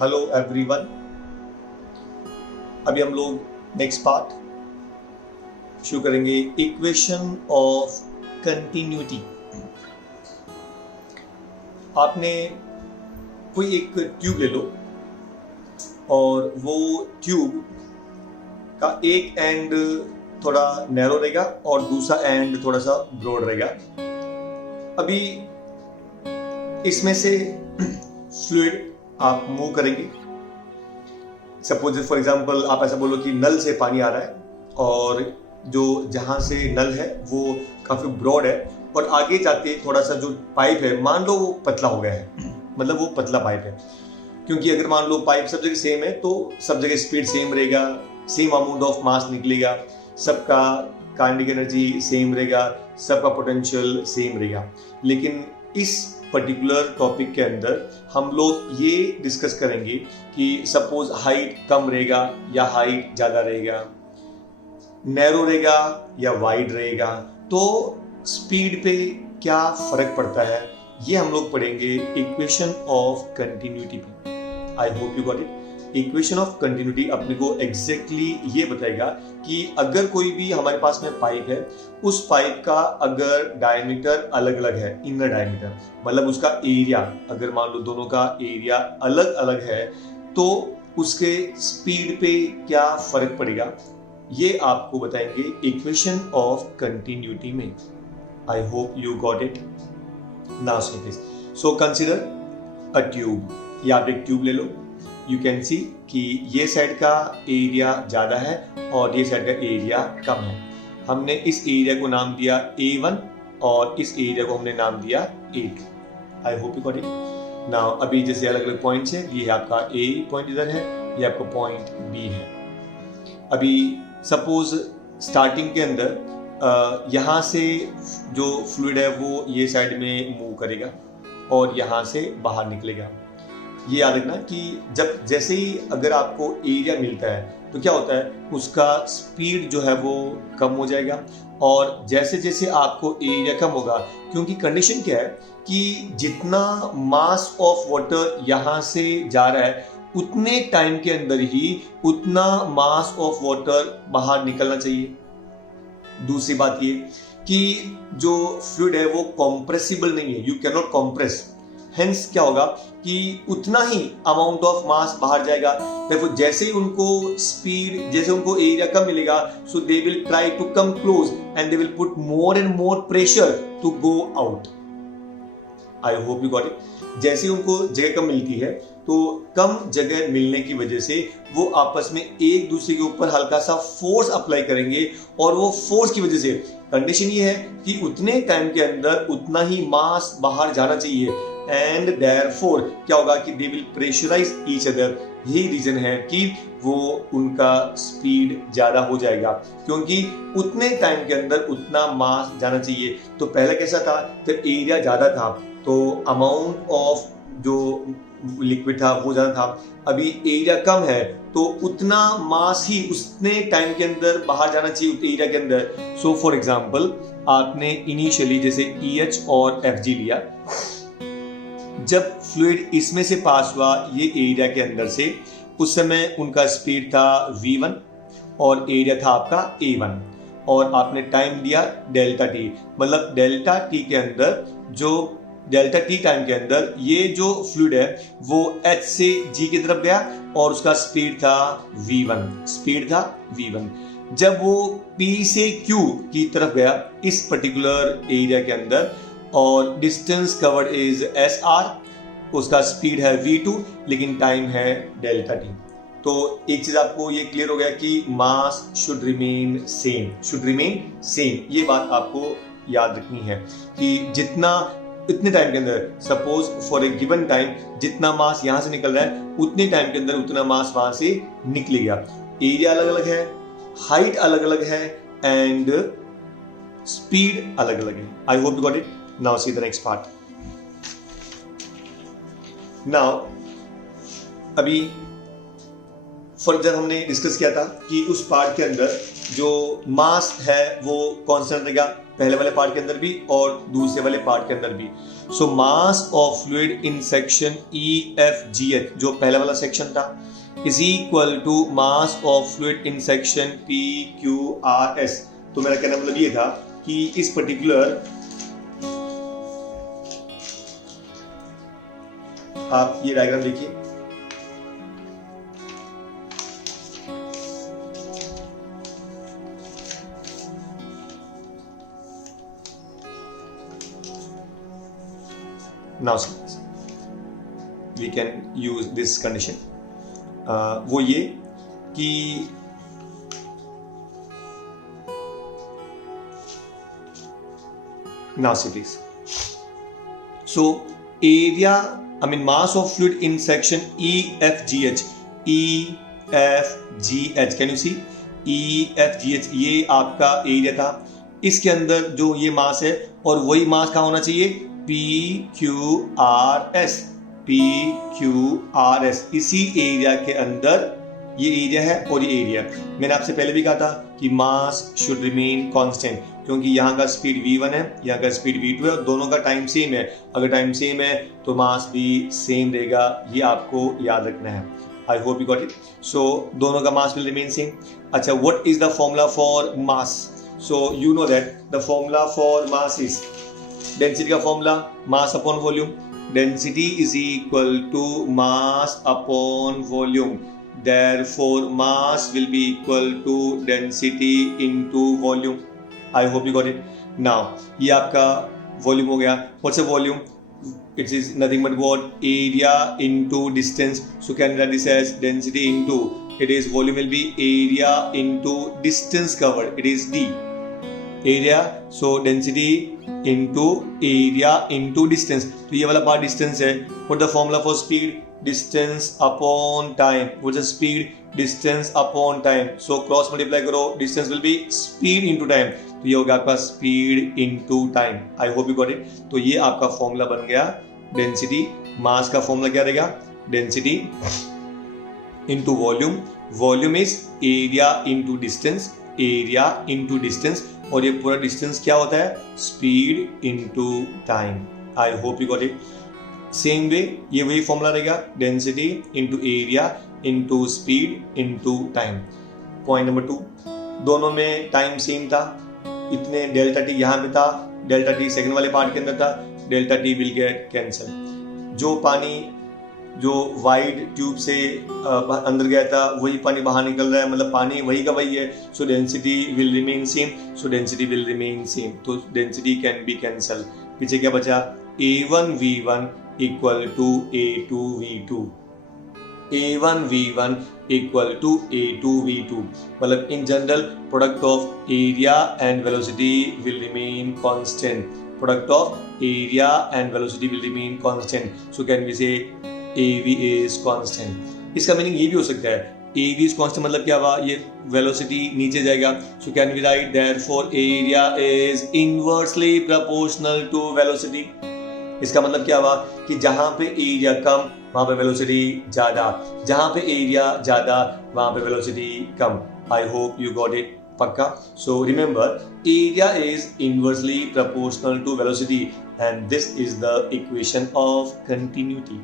Hello everyone. अभी हम लोग नेक्स्ट पार्ट शुरू करेंगे, इक्वेशन ऑफ कंटिन्यूटी। आपने कोई एक ट्यूब ले लो और वो ट्यूब का एक एंड थोड़ा नैरो रहेगा और दूसरा एंड थोड़ा सा ब्रॉड रहेगा। अभी इसमें से फ्लूइड आप मूव करेंगे। सपोज फॉर एग्जांपल आप ऐसा बोलो कि नल से पानी आ रहा है और जो जहां से नल है वो काफी ब्रॉड है और आगे जाते थोड़ा सा जो पाइप है मान लो वो पतला हो गया है, मतलब वो पतला पाइप है। क्योंकि अगर मान लो पाइप सब जगह सेम है तो सब जगह स्पीड सेम रहेगा, सेम अमाउंट ऑफ मास निकलेगा, सबका काइनेटिक एनर्जी सेम रहेगा, सबका पोटेंशियल सेम रहेगा। लेकिन इस पर्टिकुलर टॉपिक के अंदर हम लोग ये डिस्कस करेंगे कि सपोज हाइट कम रहेगा या हाइट ज्यादा रहेगा, नैरो रहेगा या वाइड रहेगा, तो स्पीड पे क्या फर्क पड़ता है, ये हम लोग पढ़ेंगे इक्वेशन ऑफ कंटिन्यूटी पे। आई hope you got it. Equation of continuity अपने को एग्जैक्टली ये बताएगा कि अगर कोई भी हमारे पास में पाइप है, उस पाइप का अगर डायमीटर अलग अलग है, इनर डायमीटर मतलब उसका एरिया, अगर मान लो दोनों का एरिया अलग अलग है तो उसके स्पीड पे क्या फर्क पड़ेगा, ये आपको बताएंगे इक्वेशन ऑफ कंटिन्यूटी में। आई hope you got it. Now see this. So consider a tube, या आप एक ट्यूब ले लो। यू कैन सी कि ये साइड का एरिया ज़्यादा है और ये साइड का एरिया कम है। हमने इस एरिया को नाम दिया A1 और इस एरिया को हमने नाम दिया A2। I hope you got it. Now अभी जैसे अलग अलग पॉइंट्स है, ये आपका A पॉइंट इधर है, ये आपका पॉइंट B है। अभी सपोज स्टार्टिंग के अंदर यहाँ से जो फ्लूइड है वो ये साइड में मूव करेगा और यहाँ से बाहर निकलेगा। ये याद रखना कि जब जैसे ही अगर आपको एरिया मिलता है तो क्या होता है, उसका स्पीड जो है वो कम हो जाएगा। और जैसे जैसे आपको एरिया कम होगा, क्योंकि कंडीशन क्या है कि जितना मास ऑफ वाटर यहाँ से जा रहा है उतने टाइम के अंदर ही उतना मास ऑफ वाटर बाहर निकलना चाहिए। दूसरी बात ये कि जो फ्लूइड है वो कॉम्प्रेसिबल नहीं है, you can not compress. Hence क्या होगा कि उतना ही अमाउंट ऑफ मास बाहर जाएगा। देखो जैसे ही उनको स्पीड, जैसे उनको एरिया कम मिलेगा, so they will try to come close and they will put more and more pressure to go out. I hope you got it. जैसे ही उनको जगह कम मिलती है तो कम जगह मिलने की वजह से वो आपस में एक दूसरे के ऊपर हल्का सा फोर्स अप्लाई करेंगे और वो फोर्स की वजह से कंडीशन ये है कि उतने टाइम के अंदर उतना ही मास बाहर जाना चाहिए एंड देयरफॉर क्या होगा कि they will pressurise each other. यही रीजन है कि वो उनका स्पीड ज्यादा हो जाएगा, क्योंकि उतने टाइम के अंदर उतना मास जाना चाहिए। तो पहले कैसा था, जब एरिया ज्यादा था तो अमाउंट ऑफ जो लिक्विड था वो ज्यादा था। अभी एरिया कम है तो उतना मास ही उतने टाइम के अंदर बाहर जाना चाहिए उतने एरिया के अंदर। सो फॉर एग्जांपल आपने इनिशियली जैसे EH और FG लिया, जब फ्लूइड इसमें से पास हुआ ये एरिया के अंदर से, उस समय उनका स्पीड था V1 और एरिया था आपका A1 और आपने टाइम दिया डेल्टा T। मतलब डेल्टा T के अंदर, जो डेल्टा T टाइम के अंदर ये जो फ्लूइड है वो H से G की तरफ गया और उसका स्पीड था V1। जब वो P से Q की तरफ गया इस पर्टिकुलर एरिया के अंदर और डिस्टेंस कवर्ड इज SR, उसका स्पीड है V2 लेकिन टाइम है डेल्टा T। तो एक चीज आपको ये क्लियर हो गया कि मास शुड रिमेन सेम। ये बात आपको याद रखनी है कि जितना इतने टाइम के अंदर, suppose for a given time जितना मास यहां से निकल रहा है उतने टाइम के अंदर उतना मास वहां से निकलेगा। एरिया अलग अलग है, हाइट अलग अलग है एंड स्पीड अलग अलग है। I hope you got it. Now see the next part. Now अभी फर्दर हमने डिस्कस किया था कि उस पार्ट के अंदर जो मास है वो कांस्टेंट रहेगा, पहले वाले पार्ट के अंदर भी और दूसरे वाले पार्ट के अंदर भी। So mass of fluid in section EFGH, जो पहला वाला सेक्शन था, is equal to mass of fluid in section PQRS। तो मेरा कहना मतलब ये था कि इस पर्टिकुलर, आप ये डायग्राम देखिए, now we can use this condition। वो ये कि now see please, so area, I mean mass of fluid in section EFGH, can you see EFGH, ये आपका एरिया था, इसके अंदर जो ये मास है, और वही मास कहाँ होना चाहिए, PQRS, इसी एरिया के अंदर ये एरिया है और ये एरिया। मैंने आपसे पहले भी कहा था कि मास शुड रिमेन कांस्टेंट, क्योंकि यहाँ का स्पीड v1 है, यहाँ का स्पीड v2 है, और दोनों का टाइम सेम है। अगर टाइम सेम है तो मास भी सेम रहेगा, ये आपको याद रखना है। I hope you got it. So दोनों का मास विल रिमेन सेम। अच्छा, what is the formula for mass? So you know that the formula for mass is, density का formula mass upon volume, density is equal to mass upon volume, therefore mass will be equal to density into volume। I hope you got it। now ये आपका volume हो गया। what's a volume? it is nothing but what, area into distance, so can write this as density into, it is volume will be area into distance covered, it is D, area, so density into area into distance। तो ये वाला part distance है। what the formula for speed? distance upon time। what's the speed? distance upon time, so cross multiply करो, distance will be speed into time, तो ये होगा आपका speed into time। I hope you got it। तो ये आपका formula बन गया डेंसिटी। मास का फॉर्मूला क्या रहेगा? Density into volume, volume is area into distance, area into distance, और ये पूरा डिस्टेंस क्या होता है? Speed into time. I hope you got it. Same way ये वही फॉर्मूला रहेगा, density into area into speed into time. Point number 2, दोनों में टाइम सेम था, इतने डेल्टा टी यहाँ पे था, डेल्टा टी सेकंड वाले पार्ट के अंदर था, delta T will get cancel. जो पानी जो वाइड ट्यूब से अंदर गया था वही पानी बाहर निकल रहा है, मतलब पानी वही का वही है, सो density will remain same, so density will remain same, तो डेंसिटी कैन बी कैंसल। पीछे क्या बचा? A1V1 equal to A2V2, A1V1 equal to A2V2, मतलब in general product of area and velocity will remain constant, product of area and velocity will remain constant, so can we say AV is constant। इसका meaning ये भी हो सकता है, AV is constant मतलब क्या हुआ, ये velocity नीचे जाएगा, so can we write therefore area is inversely proportional to velocity। इसका मतलब क्या हुआ कि जहां पे एरिया कम वहां पे वेलोसिटी ज्यादा, जहां पे एरिया ज्यादा वहां पे वेलोसिटी कम। I hope you got it पक्का। So remember, area is inversely proportional to velocity and this is the equation of continuity,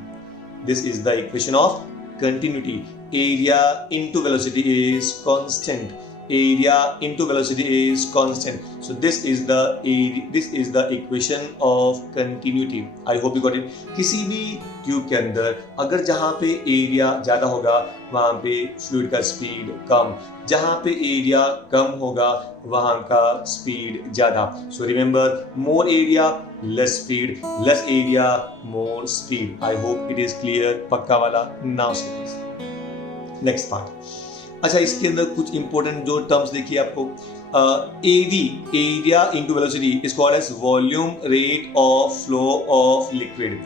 this is the equation of continuity। area into velocity is constant, area into velocity is constant, so this is the equation of continuity। I hope you got it। किसी भी tube के अंदर अगर जहाँ पे area ज़्यादा होगा वहाँ पे फ्लूइड का स्पीड कम, जहाँ पे एरिया कम होगा वहाँ का स्पीड ज़्यादा। So remember, more area less speed, less area more speed. I hope it is clear पक्का वाला। Now next part. अच्छा, इसके अंदर कुछ इंपॉर्टेंट जो टर्म्स देखिए आपको, AV, area into velocity, is called as volume rate of flow of liquid.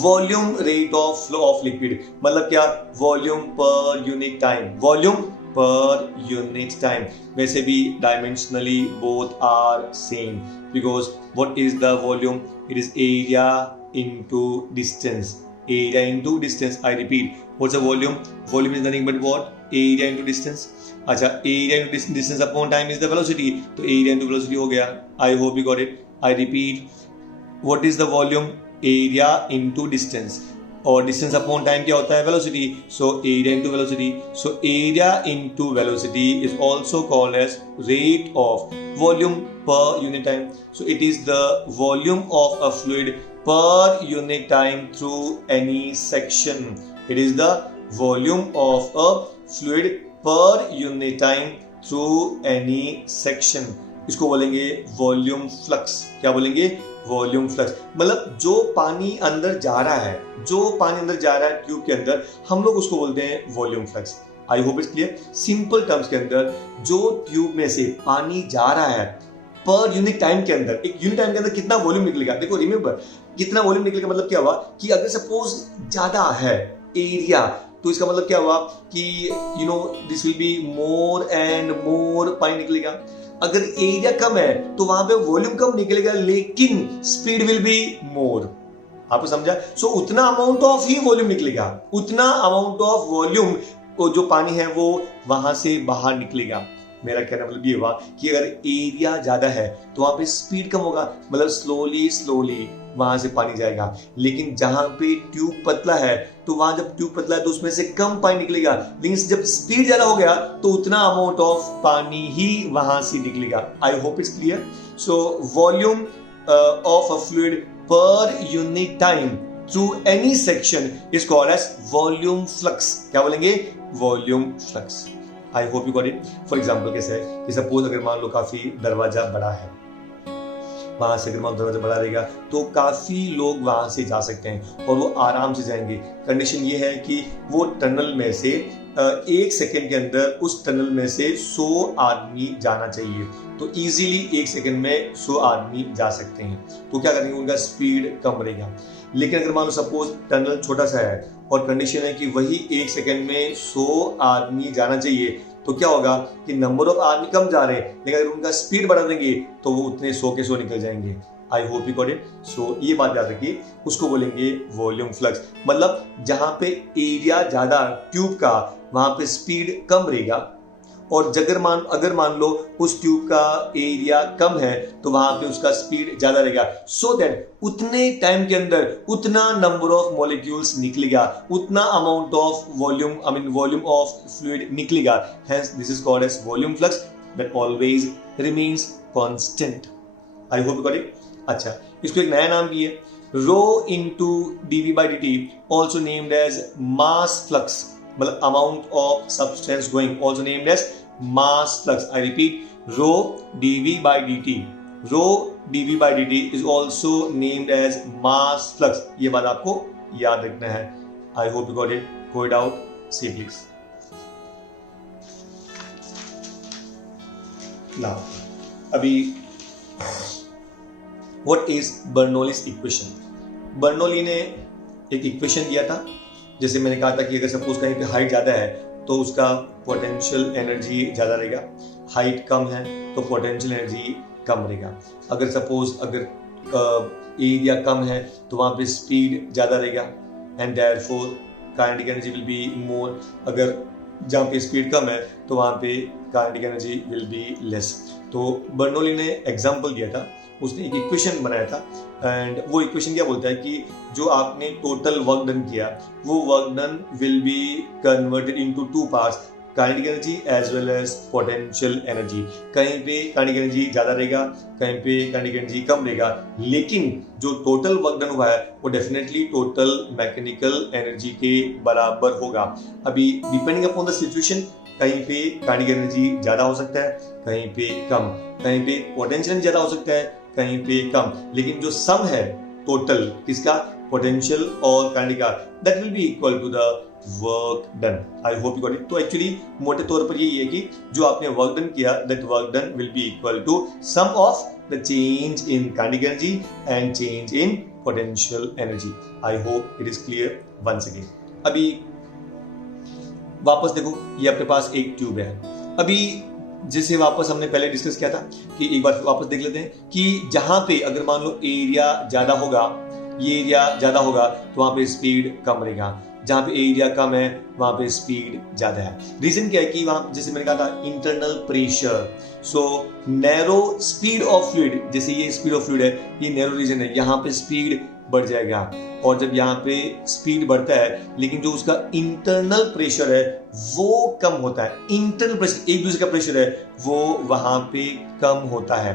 Volume rate of flow of liquid मतलब क्या? Volume per unit time, volume per unit time. वैसे भी dimensionally both are same, because what is the volume? It is area into distance, area into distance। I repeat, what's the volume? Volume is nothing but what? Area into distance। अच्छा, area into distance upon time is the velocity, तो area into velocity हो गया। I hope you got it। I repeat, what is the volume? Area into distance, और distance upon time क्या होता है? Velocity. So area into velocity. So area into velocity is also called as rate of volume per unit time. So it is the volume of a fluid per unit time through any section. It is the volume of a fluid per unit time through any section. इसको बोलेंगे volume flux. क्या बोलेंगे? Volume flux. मतलब जो पानी अंदर जा रहा है, जो पानी अंदर जा रहा है ट्यूब के अंदर, हम लोग उसको बोलते हैं volume flux. I hope it's clear. Simple terms के अंदर जो ट्यूब में से पानी जा रहा है पर यूनिट टाइम के अंदर, एक यूनिट टाइम के अंदर कितना वॉल्यूम निकलेगा. देखो रिमेंबर, कितना वॉल्यूम निकलेगा मतलब क्या हुआ कि अगर सपोज ज्यादा है एरिया, तो इसका मतलब क्या हुआ कि you know this will be more and मोर पानी निकलेगा. अगर एरिया कम है तो वहां पे वॉल्यूम कम निकलेगा लेकिन स्पीड विल बी मोर. आपको समझा? सो उतना अमाउंट ऑफ ही वॉल्यूम निकलेगा, उतना अमाउंट ऑफ वॉल्यूम जो पानी है वो वहां से बाहर निकलेगा. मेरा कहना मतलब ये हुआ कि अगर एरिया ज्यादा है तो वहां पे स्पीड कम होगा, मतलब स्लोली स्लोली वहां से पानी जाएगा. लेकिन जहां पे ट्यूब पतला है तो वहां जब ट्यूब पतला है तो उसमें से कम पानी निकलेगा, लेकिन जब स्पीड ज्यादा हो गया तो उतना अमाउंट ऑफ पानी ही वहां से निकलेगा. I hope it's clear. So volume of a fluid per unit time through any section is called as volume flux. क्या बोलेंगे? Volume flux. I hope you got it. For example कैसे है कि suppose अगर मान लो काफी दरवाजा बड़ा है, वहां से अगर मान लो दरवाजा बड़ा रहेगा तो काफी लोग वहां से जा सकते हैं और वो आराम से जाएंगे. कंडीशन ये है कि वो टनल में से 1 सेकेंड के अंदर उस टनल में से 100 आदमी जाना चाहिए. तो इजीली 1 सेकेंड में 100 आदमी जा सकते हैं. तो क्या करेंगे? उनका स्पीड कम रहेगा. लेकिन अगर मान लो सपोज टनल छोटा सा है और कंडीशन है कि वही 1 सेकेंड में 100 आदमी जाना चाहिए, तो क्या होगा कि नंबर ऑफ आदमी कम जा रहे हैं लेकिन अगर उनका स्पीड बढ़ा देंगे तो वो उतने 100 के 100 निकल जाएंगे. I hope you got it. So ये बात याद रखिए, उसको बोलेंगे वॉल्यूम फ्लक्स. मतलब जहां पे एरिया ज्यादा ट्यूब का वहां पे स्पीड कम रहेगा, और अगर मान लो उस ट्यूब का एरिया कम है तो वहां पे उसका स्पीड ज्यादा रहेगा. सो दैट उतने टाइम के अंदर उतना नंबर ऑफ मॉलिक्यूल्स निकलेगा, उतना amount of volume of fluid निकलेगा. Hence this is called as volume flux that always remains constant. I hope you got it. अच्छा, इसको एक नया नाम भी है, rho into dv by d t, also named as mass flux. मतलब amount of substance going, also named as mass flux. I repeat, rho dV by dt. Rho dV by dt is also named as mass flux. ये बात आपको याद रखना है. I hope you got it. Go it out. See please. Now, अभी what is Bernoulli's equation? Bernoulli ने एक equation दिया था. जैसे मैंने कहा था कि अगर सपोज कहीं पे हाइट ज्यादा है तो उसका पोटेंशियल एनर्जी ज़्यादा रहेगा, हाइट कम है तो पोटेंशियल एनर्जी कम रहेगा. अगर सपोज एरिया कम है तो वहाँ पे स्पीड ज़्यादा रहेगा and therefore kinetic energy will be more. अगर जहाँ पे स्पीड कम है तो वहाँ पे kinetic energy will be less. तो बर्नौली ने एग्जाम्पल दिया था, उसने एक इक्वेशन बनाया था एंड वो इक्वेशन क्या बोलता है कि जो आपने टोटल वर्क डन किया वो work done will be converted into 2 parts, kinetic energy as well as potential energy. कहीं पे काइनेटिक एनर्जी ज्यादा रहेगा, कहीं पे काइनेटिक एनर्जी कम रहेगा, लेकिन जो टोटल वर्क डन हुआ है वो डेफिनेटली टोटल मैकेनिकल एनर्जी के बराबर होगा. अभी डिपेंडिंग अपॉन द सिचुएशन कहीं पे काइनेटिक एनर्जी ज्यादा हो सकता है, कहीं पे कम, कहीं पे पोटेंशियल ज्यादा हो सकता है, कहीं पे कम, लेकिन जो सम है टोटल किसका, पोटेंशियल और काइनेटिक का, that will be equal to the work done. I hope you got it. तो एक्चुअली मोटे तौर पर यही है कि जो आपने वर्क डन किया that work done will be equal to sum of the change in kinetic energy and change in potential energy. I hope it is clear once again. अभी वापस देखो, ये आपके पास एक ट्यूब है. अभी जिसे वापस हमने पहले डिस्कस किया था कि एक बार वापस देख लेते हैं कि जहां पे अगर मान लो एरिया ज्यादा होगा, ये एरिया ज्यादा होगा तो वहां पे स्पीड कम रहेगा, जहां पे एरिया कम है वहां पे स्पीड ज्यादा है. रीजन क्या है कि वहां जैसे मैंने कहा था internal pressure. So narrow speed of fluid, जैसे ये स्पीड ऑफ फ्लूइड है, ये नैरो रीजन है, यहाँ पे स्पीड बढ़ जाएगा। और जब यहाँ पे स्पीड बढ़ता है लेकिन जो उसका इंटरनल प्रेशर है वो कम होता है, इंटरनल प्रेशर एक दूसरे का प्रेशर है वो वहां पे कम होता है।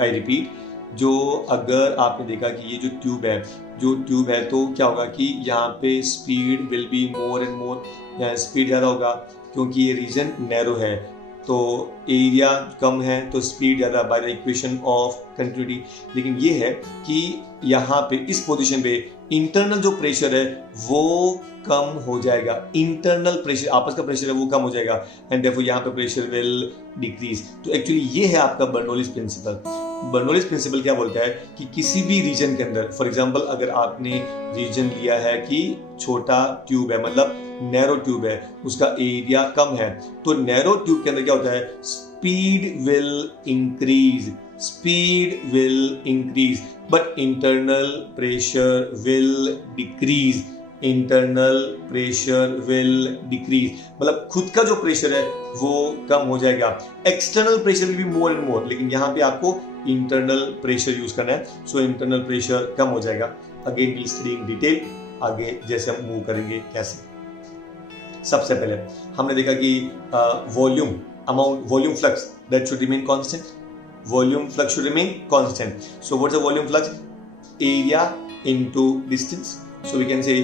आई रिपीट, जो अगर आपने देखा कि ये जो ट्यूब है तो क्या होगा कि यहाँ पे speed will be more and more, speed ज़्यादा होगा क्योंकि ये रीजन नैरो है, तो एरिया कम है तो स्पीड ज़्यादा by the equation of continuity. लेकिन ये है कि यहाँ पे इस पोजीशन पे इंटरनल जो प्रेशर है वो कम हो जाएगा, इंटरनल प्रेशर आपस का प्रेशर है वो कम हो जाएगा एंड देयरफॉर यहाँ पे प्रेशर विल डिक्रीज। तो एक्चुअली ये है आपका बर्नौलीज प्रिंसिपल। बर्नौलीज प्रिंसिपल क्या बोलता है कि किसी भी रीजन के अंदर, फॉर एग्जांपल अगर आपने रीजन लिया है कि छोटा ट्यूब है मतलब नैरो ट्यूब है, उसका एरिया कम है, तो नैरो ट्यूब के अंदर क्या होता है, speed will increase but internal pressure will decrease, मतलब खुद का जो प्रेशर है वो कम हो जाएगा। एक्सटर्नल प्रेशर भी मोर एंड मोर, लेकिन यहाँ पे आपको इंटरनल प्रेशर यूज करना है, सो इंटरनल प्रेशर कम हो जाएगा। Again we study in detail, आगे जैसे हम मूव करेंगे कैसे। सबसे पहले हमने देखा कि volume flux that should remain constant, volume flux should remain constant. So what is the volume flux, area into distance, so we can say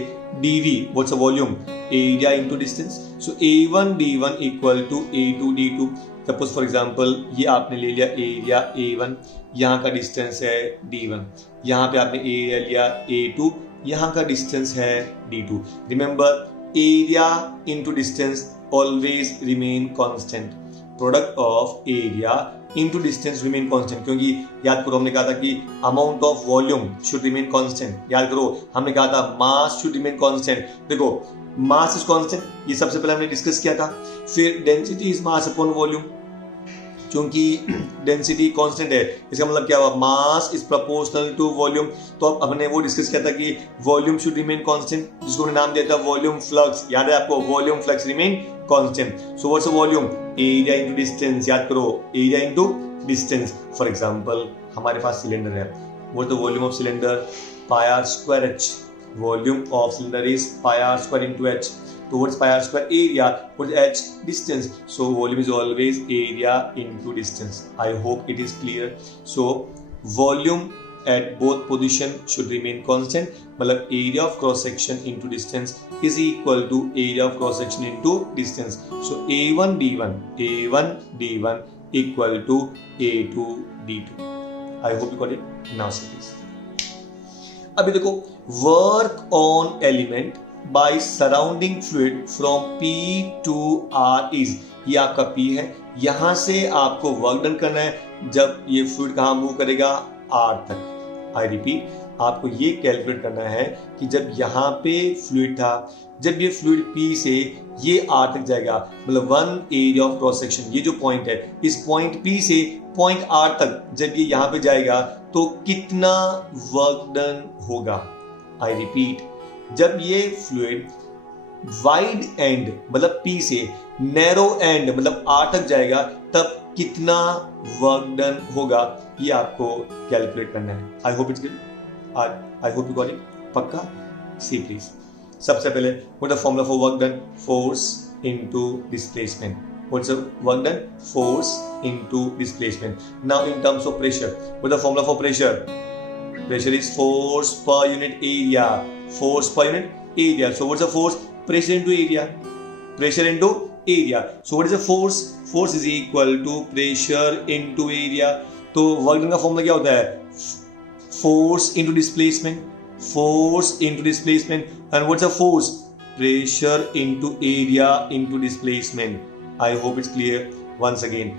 dv, what's the volume, area into distance, so a1 d1 equal to a2 d2। suppose for example ये आपने ले लिया area a1, यहाँ का distance है d1, यहाँ पे आपने एरिया लिया a2, यहाँ का डिस्टेंस है d2। Remember area into distance always remain constant, product of area into distance remain constant, क्योंकि याद करो हमने कहा था कि amount of volume should remain constant. याद करो हमने कहा था मास शुड रिमेन कांस्टेंट। देखो मास इज कांस्टेंट, ये सबसे पहले हमने डिस्कस किया था। फिर density is mass upon volume, क्योंकि डेंसिटी कांस्टेंट है, इसका मतलब क्या हुआ, mass is proportional to volume. तो अब हमने वो डिस्कस किया था कि वॉल्यूम शुड रिमेन कांस्टेंट, जिसको हमने नाम दिया था वॉल्यूम फ्लक्स। याद है आपको, volume flux remain constant. So what's the volume, area into distance. याद करो area into distance. For example हमारे पास सिलेंडर है, what the volume of cylinder, pi r square h, volume of cylinder is pi r square into h. So what's pi r square, area, what's h, distance, so volume is always area into distance. I hope it is clear. So volume at both position should remain constant, मतलब area of cross section into distance is equal to area of cross section into distance. So a1 d1 equal to a2 d2. I hope you got it. Now see this. अभी देखो, work on element by surrounding fluid from P to R is, ये आपका P है, यहां से आपको work done करना है जब ये फ्लूइड कहां मूव करेगा, R तक। आई रिपीट, आपको ये कैलकुलेट करना है कि जब यहाँ पे फ्लूइड था, जब ये फ्लूइड P से ये R तक जाएगा, मतलब one area of cross section, ये जो पॉइंट है, इस पॉइंट P से पॉइंट R तक जब ये यहाँ पे जाएगा तो कितना वर्क डन होगा। आई रिपीट, जब ये फ्लूइड वाइड एंड मतलब P से नैरो एंड मतलब R तक जाएगा तब कितना वर्क डन होगा, ये आपको कैलकुलेट करना है। I hope it's clear, I hope you got it. पक्का? See please. सबसे पहले what the formula for work done, force into displacement. What's the work done, force into displacement. Now in terms of pressure, what the formula for pressure, pressure is force per unit area, force per unit area. So what's the force, pressure into area, pressure into area. So what is the force, force is equal to pressure into area. तो work done का formula क्या होता है, force into displacement, force into displacement. And what's the force, pressure into area into displacement. I hope it's clear. Once again,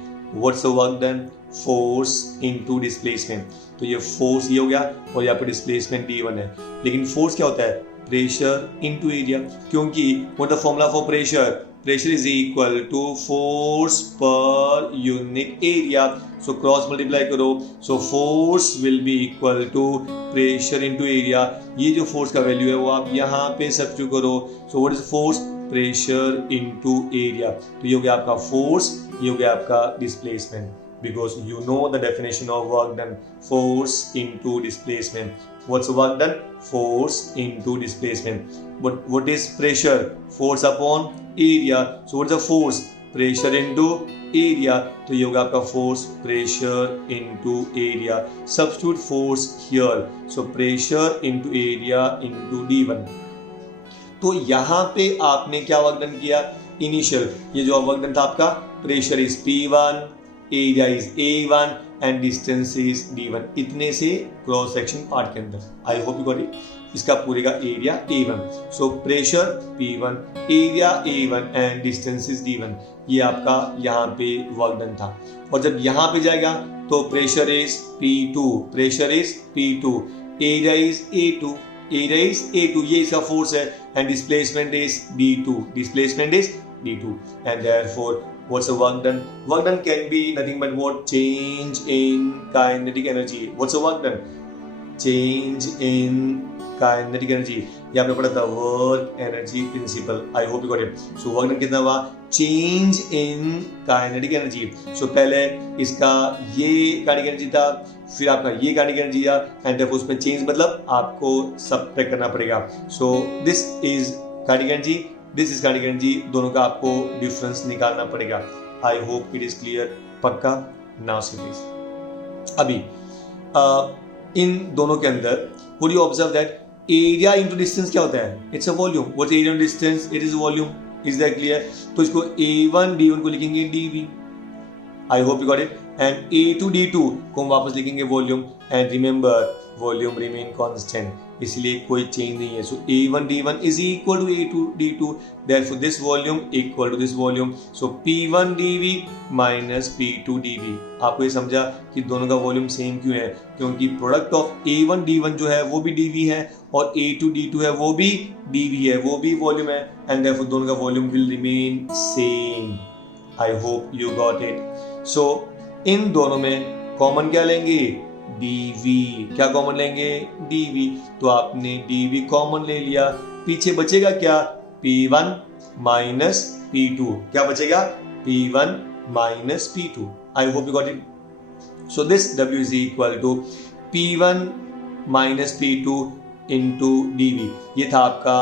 what's the work done, force into displacement. तो ये force ये हो गया और यहाँ पे डिस्प्लेसमेंट d1 है, लेकिन फोर्स क्या होता है, प्रेशर इनटू एरिया, क्योंकि what the formula for pressure, pressure is equal to force पर unit area. So cross multiply करो, so force will be equal to pressure into area. ये जो फोर्स का वैल्यू है वो आप यहाँ पे सब्स्टिट्यूट करो। So what is force, pressure into area. तो ये हो गया आपका फोर्स, ये हो गया आपका displacement. because you know the definition of work done, force into displacement. What's work done? Force into displacement. What is pressure? Force upon area. So what's the force? Pressure into area. तो ये होगा आपका force, pressure into area. Substitute force here. So pressure into area into D1. तो यहाँ पे आपने क्या work done किया? इनिशियल, ये जो वर्क डन था आपका, pressure is P1, area is A1 and distance is D1. इतने से क्रॉस सेक्शन पार्ट के अंदर, I hope you got it. इसका पूरे का area A1. So pressure P1, area A1 and distance is D1. ये आपका यहाँ पे वर्क डन था. और जब यहाँ पे जाएगा तो pressure is P2, pressure is P2, area is A2, area is A2, ये इसका फोर्स है, and displacement is D2, displacement is D2, and therefore what's the work done? Work done can be nothing but what? Change in kinetic energy. What's the work done? Change in kinetic energy. ये आपने पढ़ा था work energy principle. I hope you got it. So work done कितना हुआ? Change in kinetic energy. So पहले इसका ये kinetic energy था, फिर आपका ये काइनेटिक एनर्जी था, एंड देयरफॉर उसमें चेंज मतलब आपको सबट्रैक्ट करना पड़ेगा. So this is kinetic energy, this is kinetic energy, दोनों का आपको डिफरेंस निकालना पड़ेगा. I hope it is clear. पक्का? Now see please. अभी इन दोनों के अंदर would you observe that area into distance क्या होता है? It's a volume. What's area into distance? It is volume. Is that clear? तो इसको A1 D1 को लिखेंगे dV. I hope you got it. And A2 D2 को हम वापस लिखेंगे volume. And remember volume remain constant, इसलिए कोई चेंज नहीं है. So A1 D1 is equal to A2 D2. Therefore this volume equal to this volume. So P1 dV minus P2 dV. आपको ये समझा कि दोनों का वॉल्यूम सेम क्यों है? क्योंकि प्रोडक्ट ऑफ A1 D1 जो है वो भी dV है, और A2 D2 है वो भी dV है, वो भी वॉल्यूम है, एंड therefore दोनों का volume will remain same. I hope you got it. So इन दोनों में कॉमन क्या लेंगे? dV. क्या कॉमन लेंगे? dV. तो आपने dV कॉमन ले लिया, पीछे बचेगा क्या? P1 minus P2. क्या बचेगा? P1 minus P2. I hope you got it. So this W is equal to P1 minus P2 into dV. ये था आपका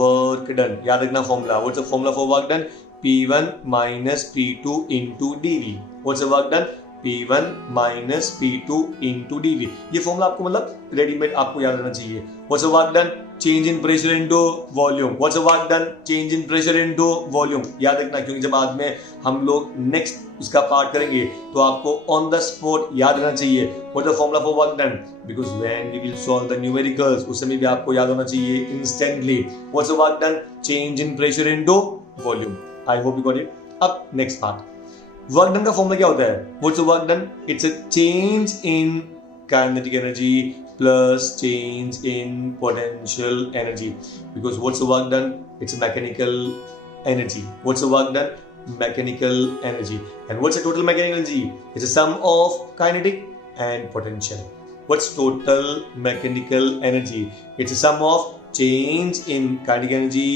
वर्क डन. याद रखना formula. What's the formula for work done? P1 minus P2 into dV. What's the work done? P1 minus P2 into dV. ये formula आपको मतलब readymade आपको याद रहना चाहिए. What's the work done? Change in pressure into volume. What's the work done? Change in pressure into volume. याद रखना, क्योंकि जब बाद में हम लोग नेक्स्ट उसका पार्ट करेंगे तो आपको ऑन द स्पॉट याद रहना चाहिए. What's the formula for work done? Because when we will solve the numericals, उस समय भी आपको याद होना चाहिए instantly. What's the work done? Change in pressure into volume. I hope you got it. अब next part. वर्क डन का formula क्या होता है? What's work done? It's a change in kinetic energy plus change in potential energy. Because what's work done? It's mechanical energy. What's work done? Mechanical energy. And what's total mechanical energy? It's a sum of kinetic and potential. What's total mechanical energy? It's a sum of change in kinetic energy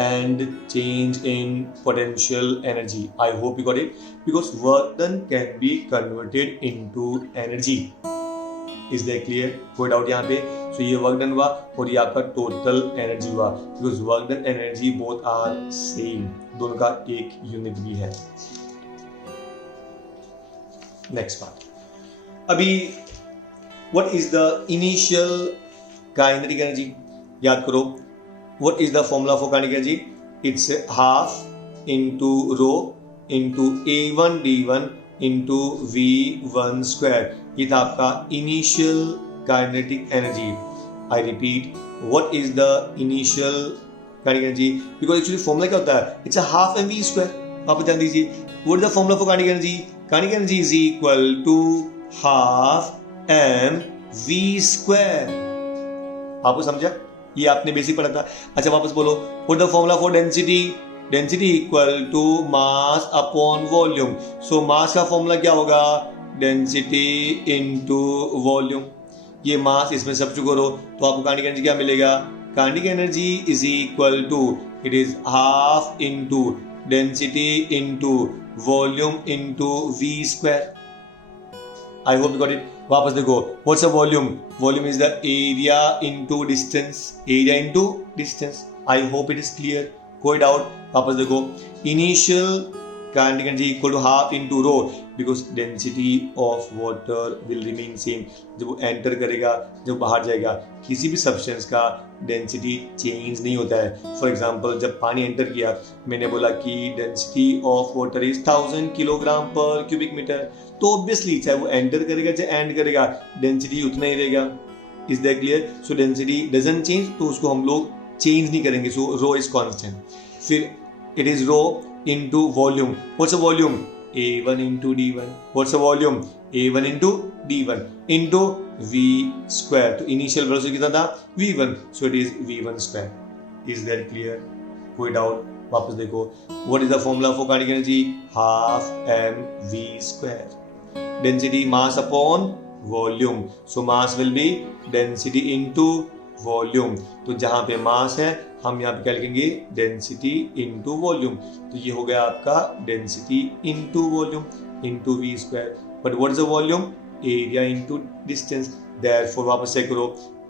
and change in potential energy. I hope you got it. Because work done can be converted into energy. Is that clear? कोई doubt यहाँ पे? So ये work done हुआ और ये आपका total energy हुआ. Because work done and energy both are same. दोनों का एक यूनिट भी है. Next part. अभी what is the initial kinetic energy? याद करो. What is the formula for kinetic energy? It's half into rho into A1 D1 into V1 square. ये था आपका initial kinetic energy. I repeat, what is the initial kinetic energy? Because actually formula क्या होता है? It's a half mv square. आप ध्यान दीजिए. What is the formula for kinetic energy? Kinetic energy is equal to half mv square. आपको समझा? ये आपने बेसिक पढ़ा था. अच्छा वापस बोलो. What the formula for density? Density equal to mass upon volume. So mass का फॉर्मूला क्या होगा? Density into volume. ये मास इसमें सब्स्टिट्यूट करो तो आपको काइनेटिक एनर्जी क्या मिलेगा? Kinetic energy is equal to, it is half into density into volume into v square. I hope you got it. वापस देखो, what's a volume? Volume is the area into distance. Area into distance. I hope it is clear. कोई doubt? वापस देखो, initial kinetic energy equal to half into rho because density of water will remain same. जब वो enter करेगा, जब बाहर जाएगा, किसी भी सब्सटेंस का डेंसिटी चेंज नहीं होता है. फॉर एग्जांपल जब पानी एंटर किया, मैंने बोला कि density of water is 1000 kilogram पर क्यूबिक मीटर. तो ऑब्वियसली चाहे वो एंटर करेगा चाहे एंड करेगा, डेंसिटी उतना ही रहेगा. Is that clear? So density doesn't change, तो उसको हम लोग चेंज नहीं करेंगे. So rho is constant. फिर it is rho into volume. What's a volume? A1 into D1. What's a volume? A1 into D1 into V square. तो initial velocity कितना था? V1. So it is V1 square. Is that clear? कोई doubt? वापस देखो. What is the formula for kinetic energy? Half mv square. Density mass upon volume. So mass will be density into volume. तो जहाँ पे mass है, हम यहाँ पे क्या लिखेंगे? Density into volume. तो ये हो गया आपका density into volume into v square. But what is the volume? Area into distance. Therefore वापस चेक करो,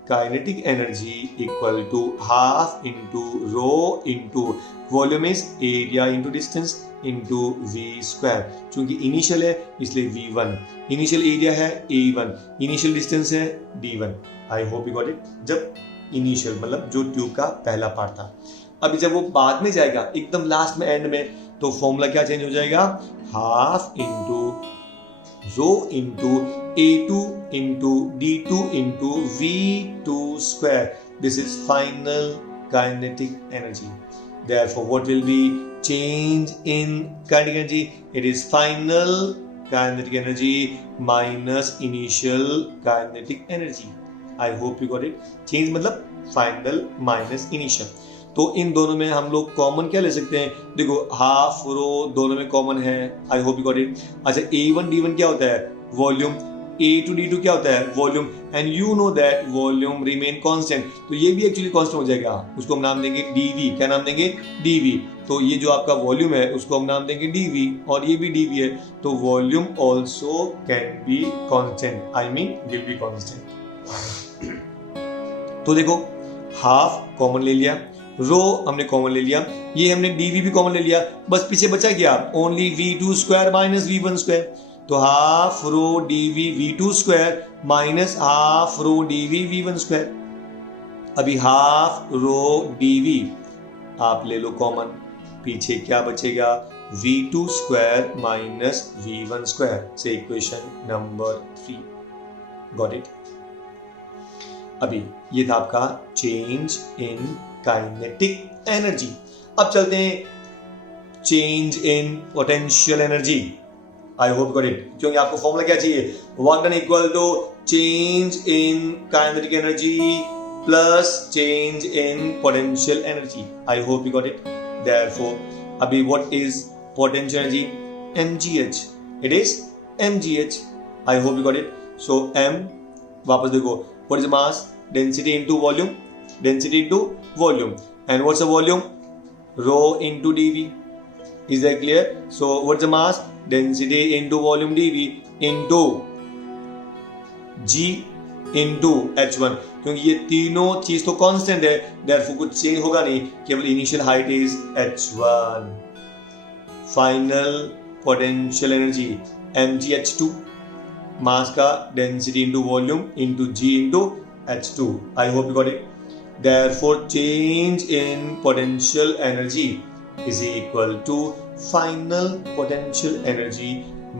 kinetic energy equal to half into rho into volume is area into distance into v square. क्योंकि initial है इसलिए V1, initial area है A1, initial distance है D1. I hope you got it. जब initial मतलब जो tube का पहला पार्ट था. अभी जब वो बाद में जाएगा एकदम लास्ट में एंड में, तो फॉर्मूला क्या चेंज हो जाएगा? Half into rho into A2 into D2 into V2 square. This is final kinetic energy. Therefore, what will be change in kinetic energy? It is final kinetic energy minus initial kinetic energy. I hope you got it. Change मतलब final minus initial. तो इन दोनों में हम लोग common क्या ले सकते हैं? देखो हाफ रो दोनों में कॉमन है. I hope you got it. अच्छा A1 D1 क्या होता है? वॉल्यूम. A2 D2 क्या होता है? Volume. And you know that volume remain constant. तो ये भी एक्चुअली कांस्टेंट हो जाएगा. उसको हम नाम देंगे dV. क्या नाम देंगे? dV. तो ये जो आपका वॉल्यूम है उसको हम नाम देंगे dV और ये भी dV है. तो volume also can be constant. I mean will be constant. तो देखो हाफ कॉमन ले लिया, रो हमने कॉमन ले लिया, ये हमने dV भी कॉमन ले लिया. बस पीछे बचा क्या? Only V2 square minus V1 square. तो half rho dV V2 square minus half rho dV V1 square. अभी हाफ रो dV आप ले लो कॉमन, पीछे क्या बचेगा? V2 square minus V1 square. से इक्वेशन नंबर 3. Got it. अभी ये था आपका चेंज इन काइनेटिक एनर्जी. अब चलते हैं change in potential energy. I hope got it. क्योंकि आपको फॉर्मूला क्या चाहिए? Work done equal to change in kinetic energy plus change in potential energy. I hope you got it. Therefore अभी what is potential energy? mgh. It is mgh. I hope you got it. So m वापस देखो, what is the mass? Density into volume. Density into volume. And what's the volume? Rho into dV. Is that clear? So what's the mass? Density into volume dV into G into H1. क्योंकि ये तीनों चीज तो constant है, therefore कुछ change होगा नहीं, केवल initial height is H1. Final potential energy mgh2. Mass का density into volume into G into H2. I hope you got it. Therefore change in potential energy is equal to final potential energy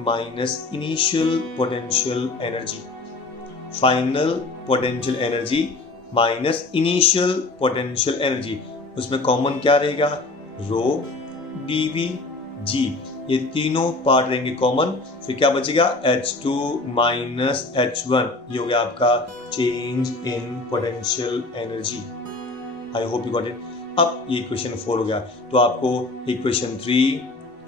minus initial potential energy. Final potential energy minus initial potential energy. उसमें common क्या रहेगा? रो dV G. ये तीनों part रहेंगे common. फिर क्या बचेगा? H2 minus H1. ये हो गया आपका change in potential energy. I hope you got it. अब ये इक्वेशन 4 हो गया. तो आपको इक्वेशन 3,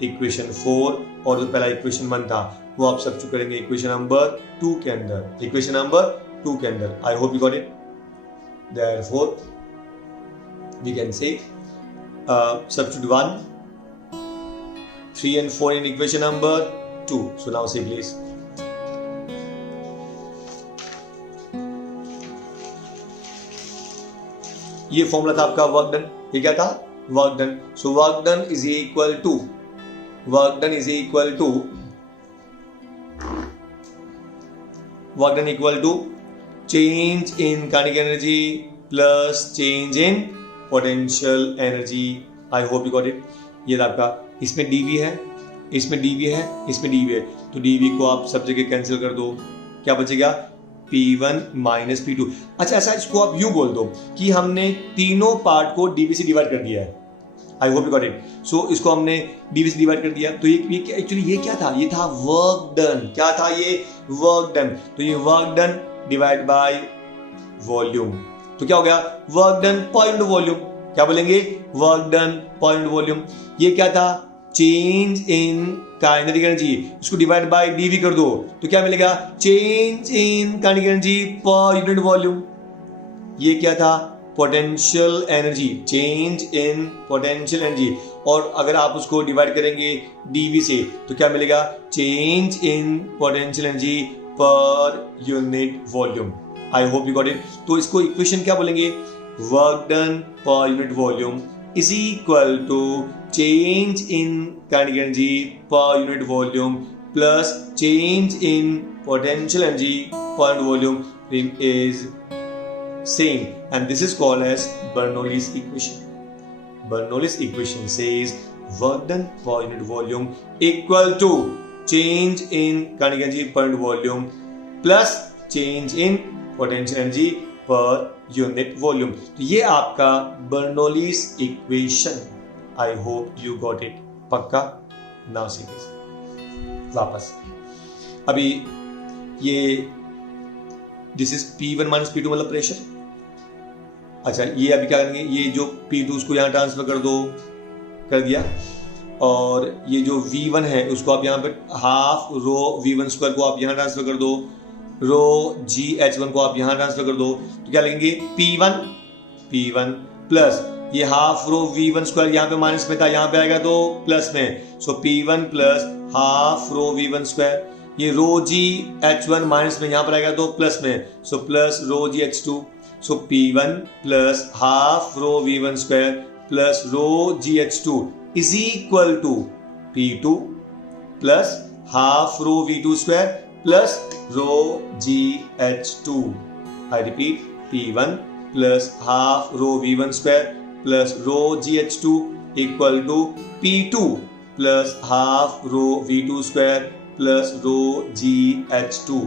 इक्वेशन 4 और जो पहला इक्वेशन 1 था वो आप सब्स्टिट्यूट करेंगे इक्वेशन नंबर 2 के अंदर. इक्वेशन नंबर 2 के अंदर. I hope you got it. Therefore we can say substitute 1, 3 and 4 in equation number 2. So now say please. ये फॉर्मूला था आपका वर्क डन, ये क्या था work done. So work done is equal to work done equal to change in kinetic energy plus change in potential energy. I hope you got it. ये था आपका, इसमें dv है, इसमें dv है, इसमें dv है, तो dv को आप सब जगह कैंसिल कर दो, क्या बचेगा P1 माइनस P2। अच्छा ऐसा इसको आप यू बोल दो कि हमने तीनों पार्ट को dv से डिवाइड कर दिया है। I hope you got it. So इसको हमने dv से डिवाइड कर दिया, तो ये एक्चुअली ये क्या था, ये था वर्क डन। क्या था ये वर्क डन। तो ये work done divide by volume, तो क्या हो गया वर्क डन पॉइंट वॉल्यूम। क्या बोलेंगे वर्क डन पॉइंट वॉल्यूम। ये क्या था चेंज इन काइनेटिक एनर्जी, इसको डिवाइड बाय dv कर दो तो क्या मिलेगा change in kinetic energy per unit volume. ये क्या था potential energy, change in potential energy, और अगर आप उसको डिवाइड करेंगे dv से तो क्या मिलेगा change in potential energy per unit volume. I hope you got it. तो इसको इक्वेशन क्या बोलेंगे work done per unit volume is equal to change in kinetic energy per unit volume plus change in potential energy per volume is same, and this is called as Bernoulli's equation. Bernoulli's equation says work done per unit volume equal to change in kinetic energy per unit volume plus change in potential energy per unit volume. तो ये आपका Bernoulli's equation. I hope you got it. पक्का ना serious. वापस अभी ये this is P1 minus P2 मतलब pressure. अच्छा ये अभी क्या करेंगे, ये जो P2 उसको यहाँ ट्रांसफर कर दो, कर दिया, और ये जो V1 है उसको आप यहाँ पे हाफ रो V1 स्क्वायर को आप यहाँ ट्रांसफर कर दो, रो GH1 को आप यहाँ ट्रांसफर कर दो, तो क्या लेंगे P1 प्लस ये हाफ रो V1 स्क्वायर यहाँ पे माइनस में था, यहाँ पे आएगा तो प्लस में, सो P1 plus half rho V1 square, ये रो GH1 माइनस में यहाँ पर आएगा तो प्लस में, so plus rho GH2, so P1 plus half rho V1 square plus rho GH2 is equal to P2 plus half rho V2 square plus rho GH2। I repeat P1 plus half rho V1 square plus rho GH2 equal to P2 plus half rho V2 square plus rho GH2।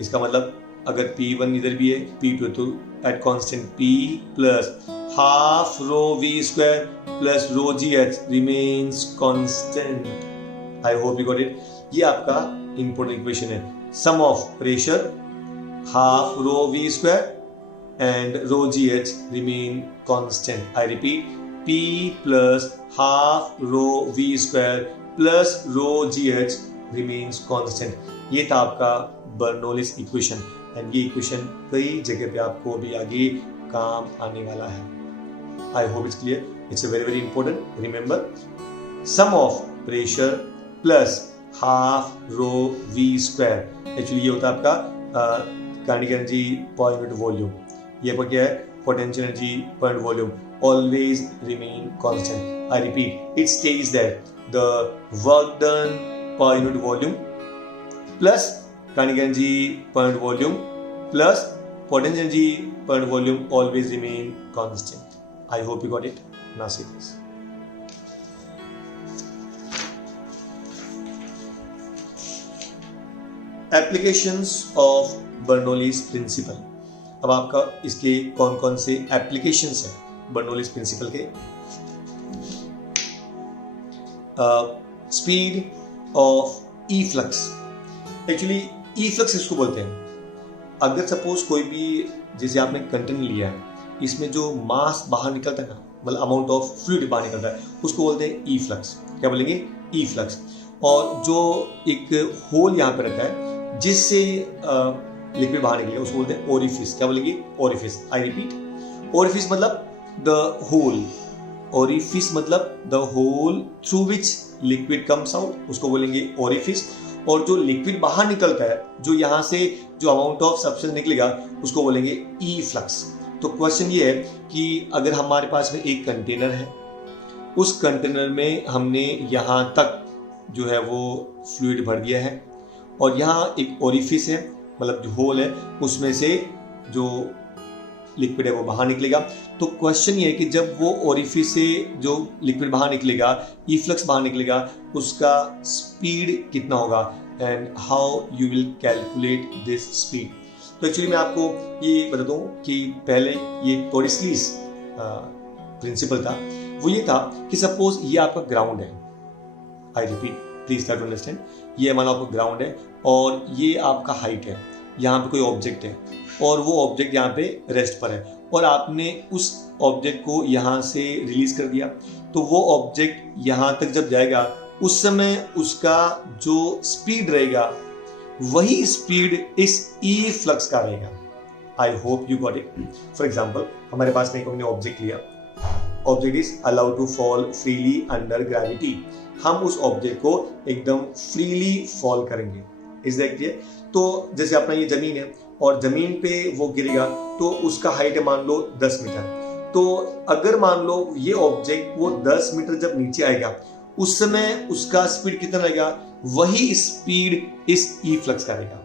इसका मतलब अगर P1 इधर भी है P2 तो at constant P plus half rho V square plus rho GH remains constant. I hope you got it. ये आपका important equation है, sum of pressure half rho V square and rho GH remain constant. I repeat, P plus half rho V square plus rho GH remains constant. ये था आपका Bernoulli's equation, and ये equation कई जगह पे आपको भी आगे काम आने वाला है। I hope it's clear. It's very very important. Remember, sum of pressure plus half rho V square, actually ये होता है आपका kinetic energy per unit volume. ये पर क्या है potential energy per volume always remain constant. I repeat, it states that the work done per unit volume plus kinetic energy per unit volume plus potential energy per unit volume always remain constant. I hope you got it. Now see this. Applications of Bernoulli's principle. अब आपका इसके कौन कौन से applications हैं Bernoulli's principle के। Speed of efflux. Actually efflux इसको बोलते हैं। अगर सपोज कोई भी, जैसे आपने कंटेनर लिया है, इसमें जो मास बाहर निकलता है ना, मतलब अमाउंट ऑफ फ्लूइड बाहर निकलता है, उसको बोलते हैं ई फ्लक्स। क्या बोलेंगे ई फ्लक्स। और जो एक होल यहाँ पे रहता है जिससे लिक्विड बाहर निकलेगा उसको बोलते हैं ओरिफिस। क्या बोलेंगे ओरिफिस। आई रिपीट, ओरिफिस मतलब द होल, ओरिफिस मतलब the hole through which liquid comes out, उसको बोलेंगे ओरिफिस। और जो लिक्विड बाहर निकलता है, जो यहाँ से जो अमाउंट ऑफ सब्सटेंस निकलेगा, उसको बोलेंगे ई फ्लक्स। तो क्वेश्चन ये है कि अगर हमारे पास में एक कंटेनर है, उस कंटेनर में हमने यहाँ तक जो है वो फ्लूइड भर दिया है और यहाँ एक ओरिफिस है, मतलब जो होल है, उसमें से जो लिक्विड है वो बाहर निकलेगा। तो क्वेश्चन ये है कि जब वो ओरिफिस से जो लिक्विड बाहर निकलेगा, इफ्लक्स बाहर निकलेगा, उसका स्पीड कितना होगा and how you will calculate this speed. तो एक्चुअली मैं आपको ये बता दूं कि पहले ये टोरिस्लीस प्रिंसिपल था, वो ये था कि सपोज ये आपका ग्राउंड है, I repeat please try to understand, ये मान लो आपका ग्राउंड है और ये आपका हाइट है, यहाँ पे कोई ऑब्जेक्ट है और वो ऑब्जेक्ट यहाँ पे रेस्ट पर है और आपने उस ऑब्जेक्ट को यहाँ से रिलीज कर दिया, तो वो ऑब्जेक्ट यहाँ तक जब जाएगा उस समय उसका जो स्पीड रहेगा वही स्पीड इस ई फ्लक्स का रहेगा। I hope you got it. For example हमारे पास में हमने ऑब्जेक्ट लिया, object is allowed to fall freely under gravity. हम उस ऑब्जेक्ट को एकदम फ्रीली फॉल करेंगे, इज दैट क्लियर। तो जैसे अपना ये जमीन है और जमीन पे वो गिरेगा तो उसका हाइट है मान लो 10 मीटर। तो अगर मान लो ये ऑब्जेक्ट वो 10 मीटर जब नीचे आएगा उस समय उसका स्पीड कितना रहेगा, वही स्पीड इस ई फ्लक्स का रहेगा।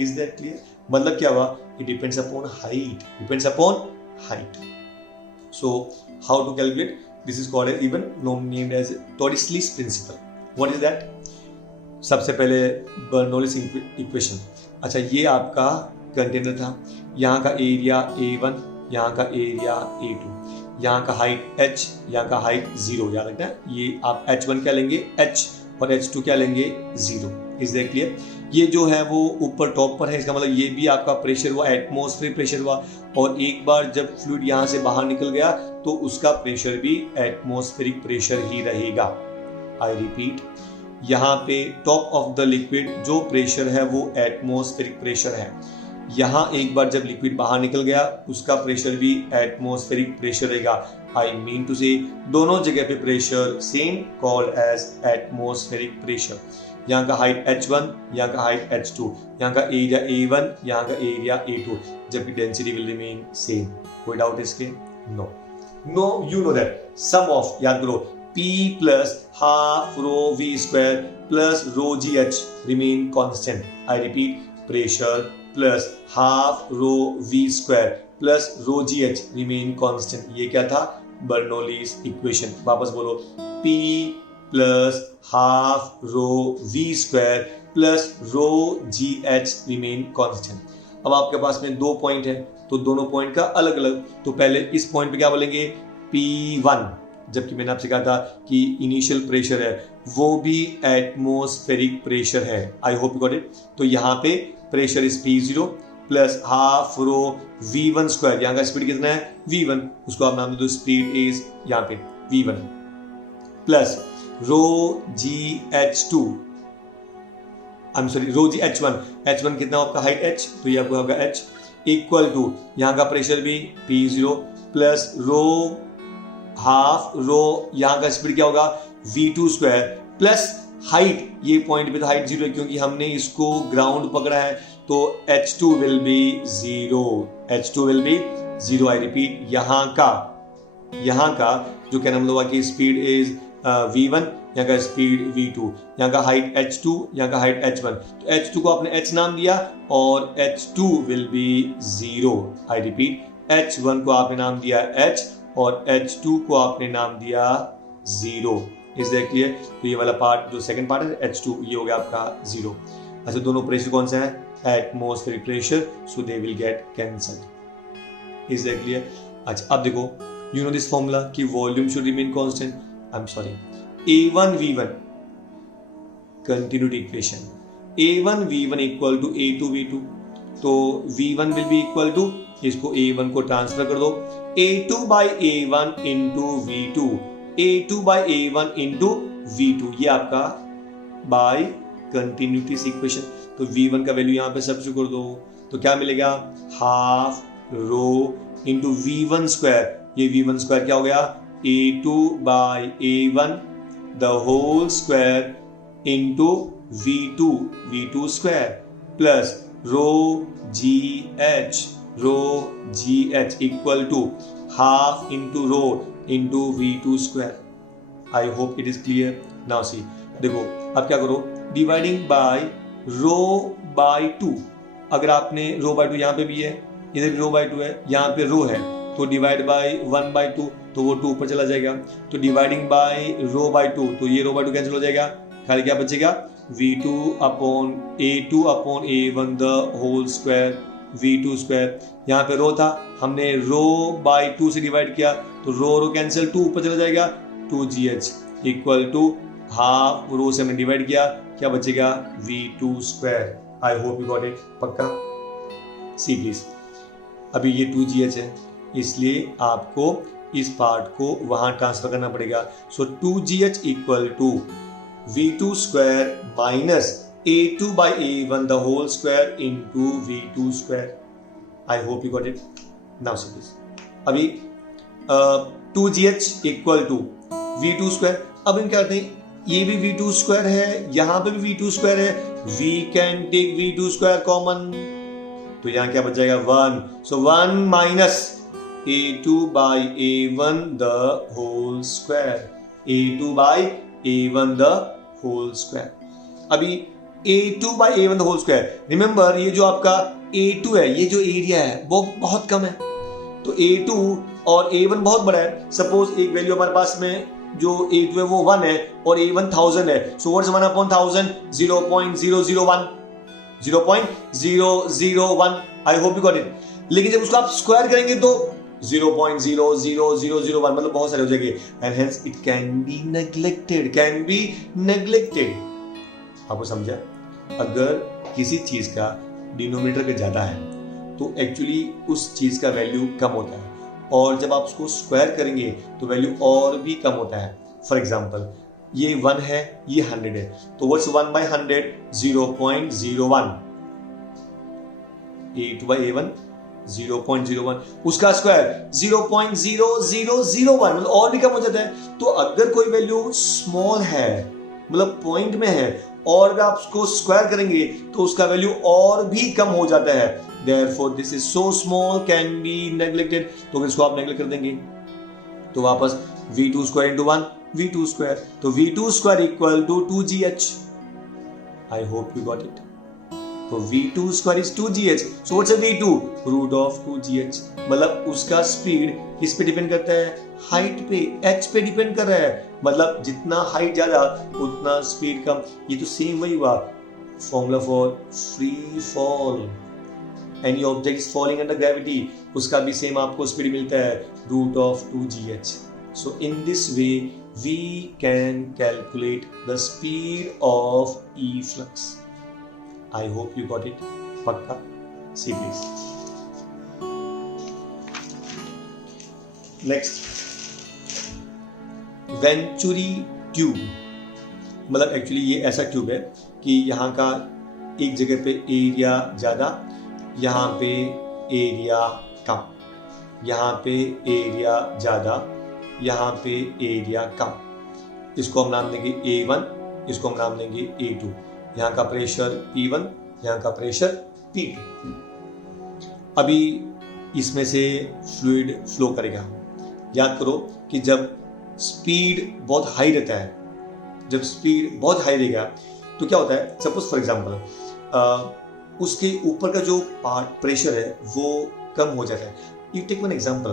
Is that clear. मतलब क्या हुआ, it depends upon height, depends upon height. So how to calculate, this is called even named as Torricelli's principle. What is that? सबसे पहले बर्नौलीज इक्वेशन। अच्छा, ये आपका कंटेनर था, यहाँ का एरिया A1, यहाँ का एरिया A2, यहाँ का हाइट h, यहाँ का हाइट 0, याद रखना है। ये आप h1 क्या लेंगे h और h2 क्या लेंगे 0। Is that clear. ये जो है वो ऊपर टॉप पर है, इसका मतलब ये भी आपका प्रेशर हुआ, एटमॉस्फेरिक प्रेशर हुआ, और एक बार जब फ्लूइड यहाँ से बाहर निकल गया तो उसका प्रेशर भी एटमॉस्फेरिक प्रेशर ही रहेगा। आई रिपीट, यहाँ पे टॉप ऑफ द लिक्विड जो प्रेशर है वो एटमॉस्फेरिक प्रेशर है। यहाँ एक बार जब लिक्विड बाहर निकल गया उसका प्रेशर भी एटमॉस्फेरिक प्रेशर रहेगा। आई मीन टू से दोनों जगह पे pressure same, called as atmospheric pressure. यहाँ का हाइट h1, यहाँ का हाइट h2, यहाँ का एरिया A1, यहाँ का एरिया A2, जबकि डेंसिटी विल रिमेन सेम। कोई डाउट इसके? No no, you know that sum of, याद करो, P plus half rho V square plus rho GH remain constant. I repeat, pressure plus half rho V square plus rho GH remain constant. ये क्या था? Bernoulli's equation. वापस बोलो, P plus half rho V square plus rho GH remain constant. अब आपके पास में दो point है तो दोनों पॉइंट का अलग अलग, तो पहले इस पॉइंट पे क्या बोलेंगे, P1, जबकि मैंने आपसे कहा था कि इनिशियल प्रेशर है वो भी एटमॉस्फेरिक प्रेशर है। I hope you got it. तो यहाँ पे pressure is P0 plus half rho V1 square, यहाँ का स्पीड कितना है V1, उसको आप नाम दे दो स्पीड इज यहाँ पे V1 plus rho GH2, I am sorry rho GH1, H1 कितना आपका हाइट H, तो ये आपको होगा H इक्वल टू यहाँ का प्रेशर भी P0 प्लस रो हाफ रो, यहाँ का स्पीड क्या होगा V2 स्क्वायर प्लस हाइट, ये पॉइंट पे तो हाइट 0 है क्योंकि हमने इसको ग्राउंड पकड़ा है, तो H2 will be 0, H2 will be 0। I repeat, यहाँ का जो कहना मतलब हुआ कि स्पीड इज V1, यहाँ का स्पीड V2, यहाँ का हाइट H2, यहाँ का हाइट H1, तो H2 को आपने H नाम दिया और H2 will be 0। I repeat, H1 को आपने नाम दिया H और H2 को आपने नाम दिया 0। Is that clear. तो ये वाला पार्ट जो सेकंड पार्ट है H2, ये हो गया आपका 0। अच्छा, दोनों प्रेशर कौन सा है, atmospheric pressure, so they will get cancelled. Is that clear. अच्छा, अब देखो, यू नो दिस फॉर्मूला कि volume should remain constant, I am sorry, A1V1 continuity equation, A1V1 equal to A2V2, तो V1 will be equal to, इसको A1 को transfer कर दो, A2 by A1 into V2, A2 by A1 into V2, ये आपका bye continuity equation. तो V1 का value यहाँ पे सब्स्टिट्यूट कर दो, तो क्या मिलेगा, half rho into V1 square, ये V1 स्क्वायर क्या हो गया, A2 by A1 the whole square into V2 square plus rho GH, rho ji H equal to half into rho into V2 square. I hope it is clear. Now see, देखो अब क्या करो, dividing by row bye 2। अगर आपने रो bye 2 यहाँ पे भी है, इधर भी रो बाय 2 है, यहाँ पे रो है, तो डिवाइड बाय 1 बाय 2, तो वो 2 ऊपर चला जाएगा। तो डिवाइडिंग बाय रो बाय 2, तो ये रो बाय 2 कैंसिल हो जाएगा, खाली क्या बचेगा, V2 upon A2 upon A1 the whole square V2 square. यहाँ पे रो था, हमने रो बाय 2 से डिवाइड किया, तो रो कैंसिल, 2 ऊपर चला जाएगा, 2GH इक्वल टू हाफ रो से हमने डिवाइड किया, क्या बचेगा, V2 square. I hope you got it. पक्का? सी प्लीज, अभी ये 2GH है, इसलिए आपको इस पार्ट को वहां ट्रांसफर करना पड़ेगा। So 2GH equal to V2 square minus A2 by A1 the whole square into V2 square. I hope you got it. Now see please, अभी 2GH equal to V2 square. अब हम क्या करते हैं, ये भी V2 स्क्वायर है, यहां पे भी V2 स्क्वायर है, we can take V2 square common, तो यहां क्या बच जाएगा, 1। So 1 minus A2 by A1 the whole square, A2 by A1 the whole square. अभी A2 by A1 the whole square, remember ये जो आपका A2 है, ये जो एरिया है वो बहुत कम है, तो A2 और A1 बहुत बड़ा है। सपोज एक वैल्यू हमारे पास में जो A2 है वो 1 है और A1 1000 है, so what's 1 upon 1000, 0.001, 0.001। I hope you got it. लेकिन जब उसको आप स्क्वायर करेंगे तो 0.00001, मतलब बहुत सारे हो जाएंगे, and hence it can B neglected, can be neglected. आपको समझा? अगर किसी चीज का डिनोमिनेटर का ज्यादा है तो एक्चुअली उस चीज का वैल्यू कम होता है, और जब आप उसको स्क्वायर करेंगे तो वैल्यू और भी कम होता है। फॉर एग्जाम्पल, ये 1 है, ये 100 है, तो what's 1 by 100, 0.01। A2 by A1 0.01, उसका स्क्वायर 0.0001, मतलब और भी कम हो जाता है। तो अगर कोई वैल्यू स्मॉल है, मतलब पॉइंट में है, और अगर आप उसको स्क्वायर करेंगे तो उसका वैल्यू और भी कम हो जाता है। Therefore, this is so small can be neglected। तो अगर इसको आप नेग्लेक्ट कर देंगे तो वापस V2 square into 1, V2 square, तो V2 square equal to 2GH। I hope you got it. तो V2 square is 2GH, so what's V2, root of 2GH। मतलब उसका स्पीड किस पे डिपेंड करता है, हाइट पे, h पे डिपेंड कर रहा है, मतलब जितना हाइट ज्यादा उतना स्पीड कम। ये तो सेम वही हुआ formula for free fall, any object is falling under gravity, उसका भी सेम आपको स्पीड मिलता है, root of 2GH। So in this way we can calculate the speed of efflux. I hope you got it. पक्का? See please. Next, Venturi tube, मतलब actually ये ऐसा tube है कि यहाँ का एक जगह पे एरिया ज्यादा, यहाँ पे एरिया कम, यहाँ पे एरिया ज्यादा, यहाँ पे एरिया कम। इसको हम नाम देंगे A1, इसको हम नाम देंगे A2। यहाँ का प्रेशर P1, यहाँ का प्रेशर P2। अभी इसमें से फ्लूइड फ्लो करेगा। याद करो कि जब स्पीड बहुत हाई रहता है, जब स्पीड बहुत हाई रहेगा तो क्या होता है, सपोज फॉर एग्जांपल उसके ऊपर का जो पार्ट प्रेशर है वो कम हो जाता है। यू टेक वन एग्जांपल,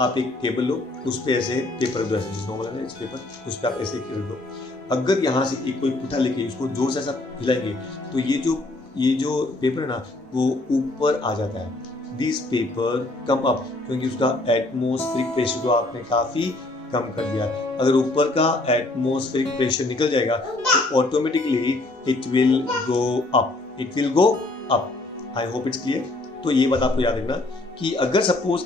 आप एक टेबल लो, उस पर ऐसे पेपर दो, ऐसे नॉर्मल है इस पेपर, उस पर आप ऐसे कर दो। अगर यहाँ से एक कोई पुट्ठा लेके उसको जोर से ऐसा हिलाएंगे तो ये जो पेपर है ना वो ऊपर आ जाता है। दिस पेपर कम अप, क्योंकि उसका एटमॉस्फेरिक प्रेशर को आपने काफी कम कर दिया। अगर ऊपर का एटमॉस्फेरिक प्रेशर निकल जाएगा तो automatically it will go up, it will go up. I hope it's clear. तो ये बात आपको याद रखना कि अगर सपोज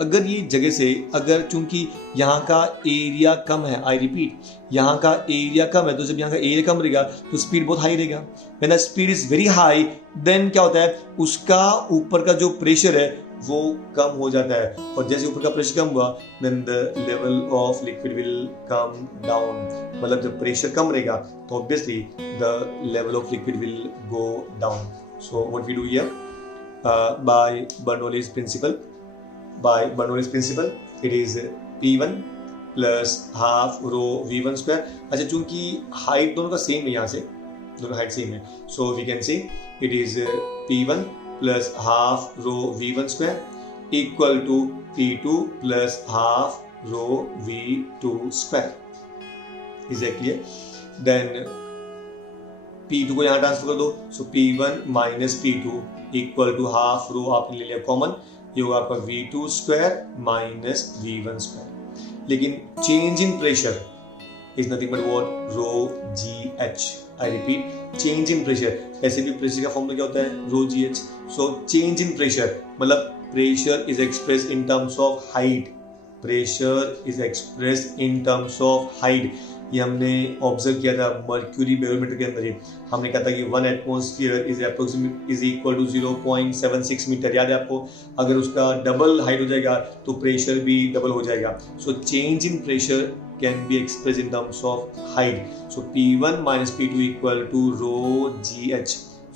अगर ये जगह से, अगर चूंकि यहाँ का एरिया कम है, आई रिपीट यहाँ का एरिया कम है, तो जब यहाँ का एरिया कम रहेगा तो स्पीड बहुत हाई रहेगा। When the speed is very high then क्या होता है, उसका ऊपर का जो प्रेशर है वो कम हो जाता है, और जैसे ऊपर का प्रेशर कम हुआ then the level of liquid will come down. मतलब जब प्रेशर कम रहेगा तो obviously the level of liquid will go down. So what we do here, by Bernoulli's principle. By Bernoulli's principle, it is P1 plus half rho V1 square. अच्छा, चूंकि height दोनों का same है, यहाँ से दोनों हाइट सेम है, so we can say it is P1 plus half rho V1 square equal to P2 plus half rho V2 square. Is that clear? Then P2 को यहाँ ट्रांसफर कर दो, so P1 minus P2 equal to half rho आपने ले लिया common, ये होगा आपका V2 square minus V1 square. लेकिन change in pressure is nothing but what, rho ji h. I repeat, change in pressure. ऐसे भी प्रेशर का फॉर्मूला क्या होता है, rho ji H. So change in pressure मतलब pressure is express in terms of height. Pressure is express in terms of height. ये हमने observe किया था मर्क्यूरी बैरोमीटर के अंदर ही. हमने कहा था कि 1 atmosphere is equal to 0.76 metre. याद है आपको? अगर उसका डबल हाइट हो जाएगा तो प्रेशर भी डबल हो जाएगा. So change in pressure can be express in terms of height. So P1 minus P2 equal to rho ji H.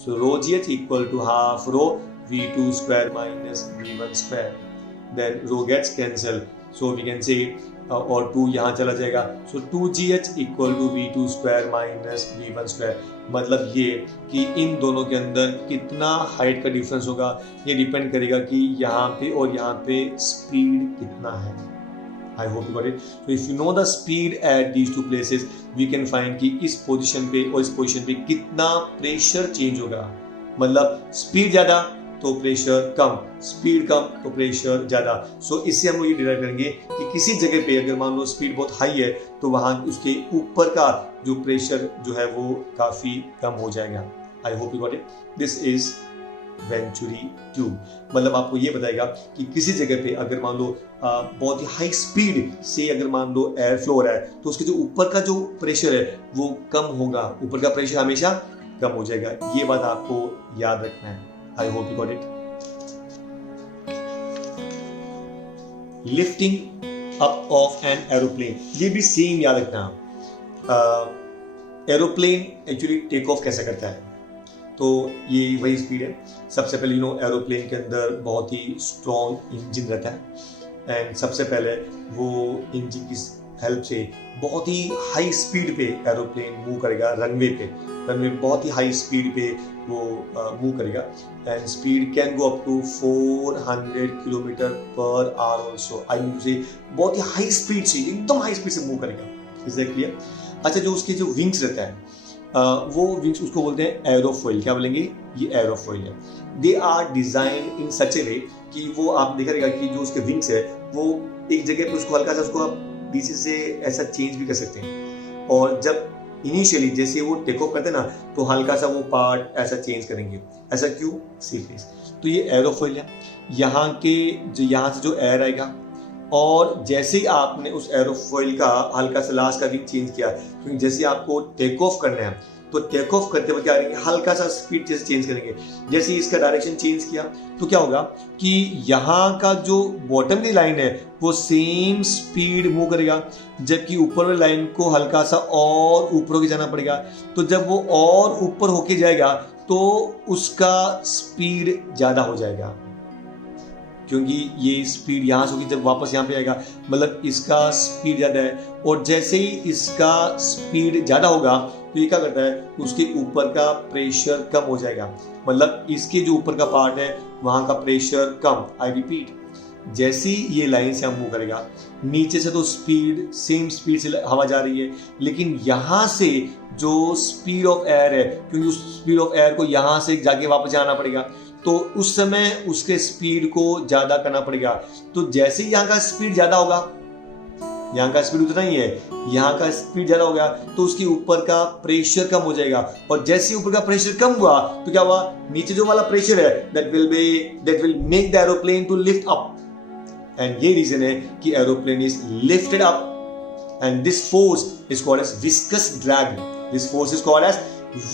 So rho ji H equal to half rho V2 square minus V1 square. Then rho gets cancel, so we can say और 2 यहाँ चला जाएगा. So 2GH equal to V2 square minus V1 square. मतलब ये कि इन दोनों के अंदर कितना हाइट का डिफरेंस होगा, ये डिपेंड करेगा कि यहाँ पे और यहाँ पे स्पीड कितना है. I hope you got it. So if you know the speed at these two places, we can find कि इस पोजिशन पे और इस पोजिशन पे कितना प्रेशर चेंज होगा. मतलब स्पीड ज़्यादा तो प्रेशर कम, स्पीड कम तो प्रेशर ज़्यादा. सो इससे हम ये डिराइव करेंगे कि किसी जगह पे अगर मान लो स्पीड बहुत हाई है तो वहाँ उसके ऊपर का जो प्रेशर जो है वो काफ़ी कम हो जाएगा. आई hope you got it. This is venturi tube. मतलब आपको ये बताएगा कि किसी जगह पे अगर मान लो बहुत ही हाई स्पीड से अगर मान लो एयर फ्लो हो रहा है तो उसके जो ऊपर का जो प्रेशर है वो कम होगा, ऊपर का प्रेशर हमेशा कम हो जाएगा. ये बात आपको याद रखना है. I hope you got it. Lifting up of an aeroplane. ये भी सेम याद रखना. एरोप्लेन एक्चुअली टेक ऑफ कैसे करता है, तो ये वही स्पीड है. सबसे पहले एरोप्लेन के अंदर बहुत ही स्ट्रॉन्ग इंजन रहता है एंड सबसे पहले वो इंजन की हेल्प से बहुत ही हाई स्पीड पे एरोप्लेन मूव करेगा. रनवे बहुत ही हाई स्पीड पे वो मूव करेगा and speed can go up to 400 kilometre per hour also. I mean to say बहुत ही हाई स्पीड से, एकदम हाई स्पीड से मूव करेगा. Is that clear? अच्छा, जो उसके जो विंग्स रहता है वो विंग्स उसको बोलते हैं एरोफॉइल. क्या बोलेंगे? ये एरोफॉइल है. दे आर डिजाइन इन सच ए वे कि वो आप देखा रहेगा कि जो उसके विंग्स है वो एक जगह पे उसको हल्का सा उसको आप पीछे से ऐसा चेंज भी कर सकते हैं. और जब इनिशियली जैसे वो टेक ऑफ करते हैं ना तो हल्का सा वो पार्ट ऐसा चेंज करेंगे. ऐसा क्यों? सी प्लीज. तो ये एरोफॉइल है. यहाँ से जो एयर आएगा और जैसे ही आपने उस एरोफॉइल का हल्का सा लास्ट का विंग चेंज किया, क्योंकि जैसे आपको टेक ऑफ करना है तो टेक ऑफ करते हुए क्या करेंगे, हल्का सा स्पीड जैसे चेंज करेंगे. जैसे इसका डायरेक्शन चेंज किया तो क्या होगा कि यहाँ का जो बॉटम की लाइन है वो सेम स्पीड मूव करेगा, जबकि ऊपर वाली लाइन को हल्का सा और ऊपर होके जाना पड़ेगा. तो जब वो और ऊपर होके जाएगा तो उसका स्पीड ज़्यादा हो जाएगा, क्योंकि ये स्पीड यहाँ से होगी जब वापस यहाँ पे आएगा. मतलब इसका स्पीड ज़्यादा है और जैसे ही इसका स्पीड ज़्यादा होगा तो ये क्या करता है, उसके ऊपर का प्रेशर कम हो जाएगा. मतलब इसके जो ऊपर का पार्ट है वहाँ का प्रेशर कम. आई रिपीट, जैसे ही ये लाइन से हम मूव करेगा नीचे से तो स्पीड सेम स्पीड से हवा जा रही है, लेकिन यहाँ से जो स्पीड ऑफ एयर है, क्योंकि उस स्पीड ऑफ एयर को यहाँ से जाके वापस जाना पड़ेगा तो उस समय उसके स्पीड को ज़्यादा करना पड़ेगा. तो जैसे ही यहाँ का स्पीड ज़्यादा होगा, यहाँ का स्पीड उतना ही है, यहाँ का स्पीड ज़्यादा हो गया तो उसके ऊपर का प्रेशर कम हो जाएगा. और जैसे ही ऊपर का प्रेशर कम हुआ तो क्या हुआ, नीचे जो वाला प्रेशर है that will make the aeroplane to lift up. And ये रीजन है कि aeroplane is lifted up and this force is called as viscous drag. This force is called as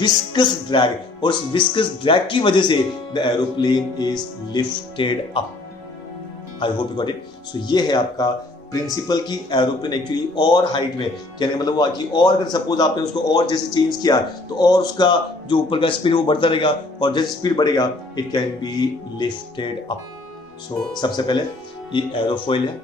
viscous drag. और इस विस्कस ड्रैग की वजह से the aeroplane is lifted up. I hope you got it. So ये है आपका principal की aeroplane actually और हाइट में, कहने का मतलब हुआ कि और अगर सपोज आपने उसको और जैसे चेंज किया तो और उसका जो ऊपर का स्पीड वो बढ़ता रहेगा, और जैसे स्पीड बढ़ेगा it can be lifted up. So सबसे पहले ये एरोफॉइल है,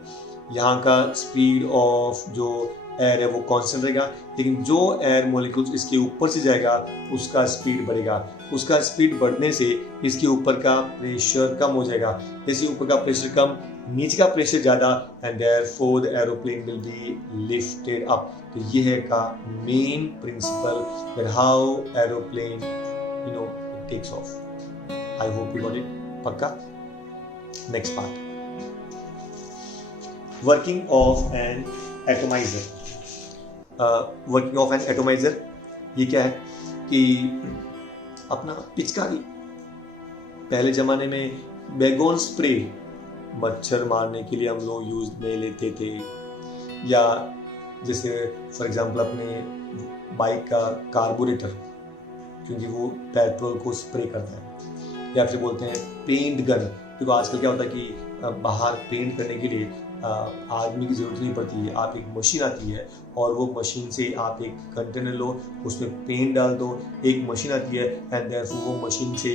यहाँ का स्पीड ऑफ जो एयर है वो कांस्टेंट रहेगा, लेकिन जो एयर मॉलिक्यूल्स इसके ऊपर से जाएगा उसका स्पीड बढ़ेगा। उसका स्पीड बढ़ने से इसके ऊपर का प्रेशर कम हो जाएगा, जैसे ऊपर का प्रेशर कम नीचे का प्रेशर ज़्यादा, and therefore the aeroplane will be lifted up. तो ये है का main principle that how aeroplane takes off. I hope you got it. पक्का। Next part, working of an atomiser. Working of an atomiser ये क्या है कि अपना पिचकारी, पहले जमाने में बैगोन स्प्रे मच्छर मारने के लिए हम लोग यूज में लेते थे, या जैसे फॉर एग्जांपल अपने बाइक का कार्बोरेटर क्योंकि वो पेट्रोल को स्प्रे करता है, या फिर बोलते हैं पेंट गन, क्योंकि आजकल क्या होता है कि बाहर पेंट करने के लिए आदमी की ज़रूरत नहीं पड़ती है, आप एक मशीन आती है और वो मशीन से आप एक कंटेनर लो, उसमें पेंट डाल दो, एक मशीन आती है एंड देयरफॉर वो मशीन से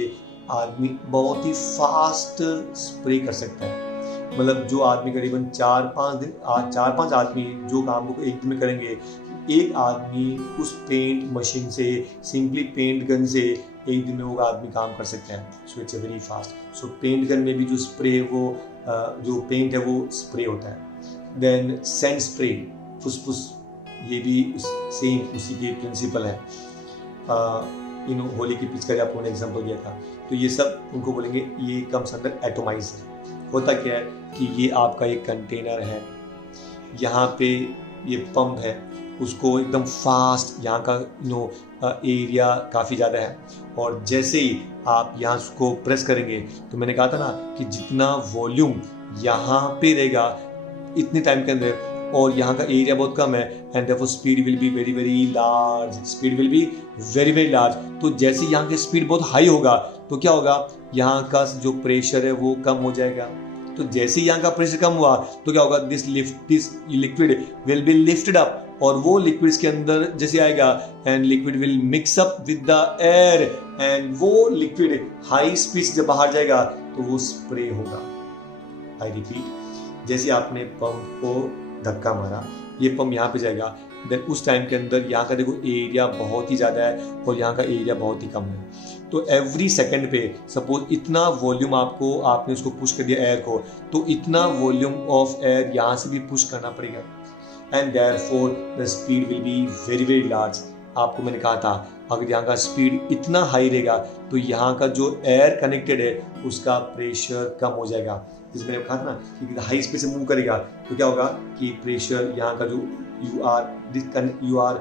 आदमी बहुत ही फास्ट स्प्रे कर सकता है। मतलब जो आदमी करीबन 4-5 आदमी जो काम को एक दिन में करेंगे, एक आदमी उस पेंट मशीन से सिंपली पेंट गन से एक दिन में वो आदमी काम कर सकते हैं। So it's very fast. So paint gun में भी जो स्प्रे है वो जो पेंट है वो स्प्रे होता है। देन सेंट स्प्रे, फुसफुस, ये भी सेम उसी के प्रिंसिपल है। होली की पिचकारी आपको मैंने एग्जांपल दिया था, तो ये सब उनको बोलेंगे ये कम्स अंडर एटोमाइजर। होता क्या है कि ये आपका एक कंटेनर है, यहाँ पे ये पंप है, उसको एकदम फास्ट, यहाँ का एरिया काफ़ी ज़्यादा है, और जैसे ही आप यहाँ उसको प्रेस करेंगे तो मैंने कहा था ना कि जितना वॉल्यूम यहाँ पे रहेगा इतने टाइम के अंदर, और यहाँ का एरिया बहुत कम है, and therefore speed will be very very large, speed will be very very large. तो जैसे यहाँ की स्पीड बहुत हाई होगा तो क्या होगा, यहाँ का जो प्रेशर है वो कम हो जाएगा। तो जैसे यहाँ का प्रेशर कम हुआ तो क्या होगा, this liquid will be lifted up, और वो लिक्विड के अंदर जैसे आएगा and liquid will mix up with the air, and वो लिक्विड हाई स्पीड से जब बाहर जाएगा तो वो स्प्रे होगा। आई रिपीट, जैसे आपने पंप को धक्का मारा, ये पंप यहाँ पे जाएगा, देन उस टाइम के अंदर यहाँ का देखो एरिया बहुत ही ज़्यादा है और यहाँ का एरिया बहुत ही कम है। तो एवरी सेकंड पे सपोज इतना वॉल्यूम आपने उसको पुश कर दिया एयर को, तो इतना वॉल्यूम ऑफ एयर यहाँ से भी पुश करना पड़ेगा, and therefore the speed will be very very large. आपको मैंने कहा था अगर यहाँ का स्पीड इतना हाई रहेगा तो यहाँ का जो एयर कनेक्टेड है उसका प्रेशर कम हो जाएगा। जिसमें मैंने कहा था ना कि हाई स्पीड से मूव करेगा तो क्या होगा कि प्रेशर यहाँ का जो you are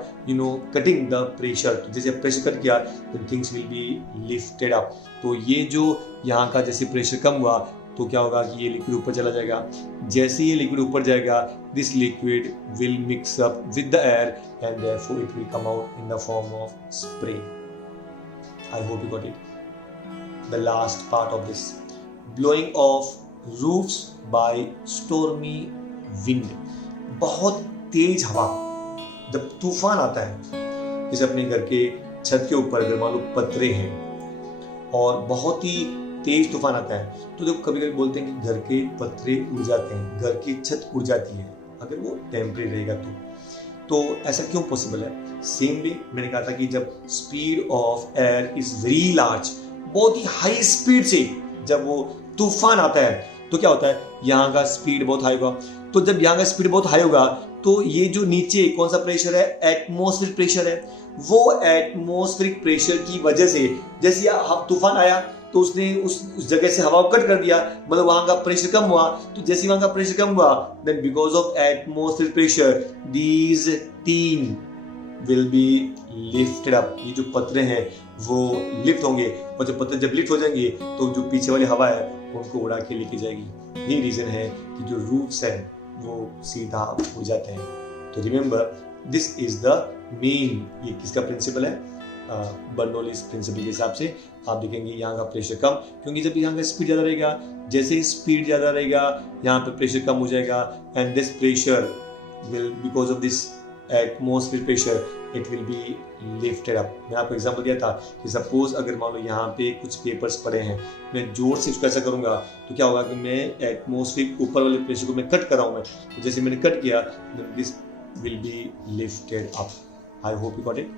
cutting the pressure, तो जैसे प्रेशर कट किया तो things will be lifted up. तो ये जो यहाँ का जैसे प्रेशर कम हुआ तो क्या होगा कि ये लिक्विड ऊपर चला जाएगा। जैसे ये लिक्विड ऊपर जाएगा, this liquid will mix up with the air and therefore it will come out in the form of spray. I hope you got it. The last part of this, blowing of roofs by stormy wind। बहुत तेज हवा, जब तूफान आता है, जैसे अपने घर के छत के ऊपर अगर मान लो पत्रे हैं और बहुत ही तेज तूफान आता है तो देखो कभी कभी बोलते हैं कि घर के पत्रे उड़ जाते हैं, घर की छत उड़ जाती है अगर वो टेम्परेरी रहेगा तो ऐसा क्यों पॉसिबल है? सेम वे मैंने कहा था कि जब speed of air is very large, बहुत ही हाई स्पीड से जब वो तूफान आता है तो क्या होता है, यहाँ का स्पीड बहुत हाई होगा। तो जब यहाँ का स्पीड बहुत हाई होगा तो ये जो नीचे कौन सा प्रेशर है, एटमॉस्फेरिक प्रेशर है, वो एटमॉस्फेरिक प्रेशर की वजह से जैसे तूफान आया तो उसने उस जगह से हवा कट कर दिया, मतलब वहां का प्रेशर कम हुआ। तो जैसे वहां का प्रेशर कम हुआ then because of atmospheric pressure these tin will be lifted up. ये जो पत्रे हैं वो लिफ्ट होंगे, और जब पत्रे जब लिफ्ट हो जाएंगे तो जो पीछे वाली हवा है उनको उड़ा के लेके जाएगी। ये रीजन है कि जो रूट्स हैं वो सीधा उड़ जाते हैं। तो remember this is the main, ये किसका प्रिंसिपल है, बर्नौलीज प्रिंसिपल के हिसाब से आप देखेंगे यहाँ का प्रेशर कम, क्योंकि जब यहाँ का स्पीड ज़्यादा रहेगा, जैसे ही स्पीड ज़्यादा रहेगा यहाँ पे प्रेशर कम हो जाएगा, and this pressure will because of this atmosphere pressure it will be lifted up. मैंने आपको एग्जांपल दिया था कि सपोज अगर मान लो यहाँ पे कुछ पेपर्स पड़े हैं, मैं जोर से इसको ऐसा करूँगा तो क्या होगा कि मैं एटमॉस्फेयर ऊपर वाले प्रेशर को मैं कट कर रहा हूँ, मैं तो जैसे मैंने कट किया this will be lifted up. I hope you got it.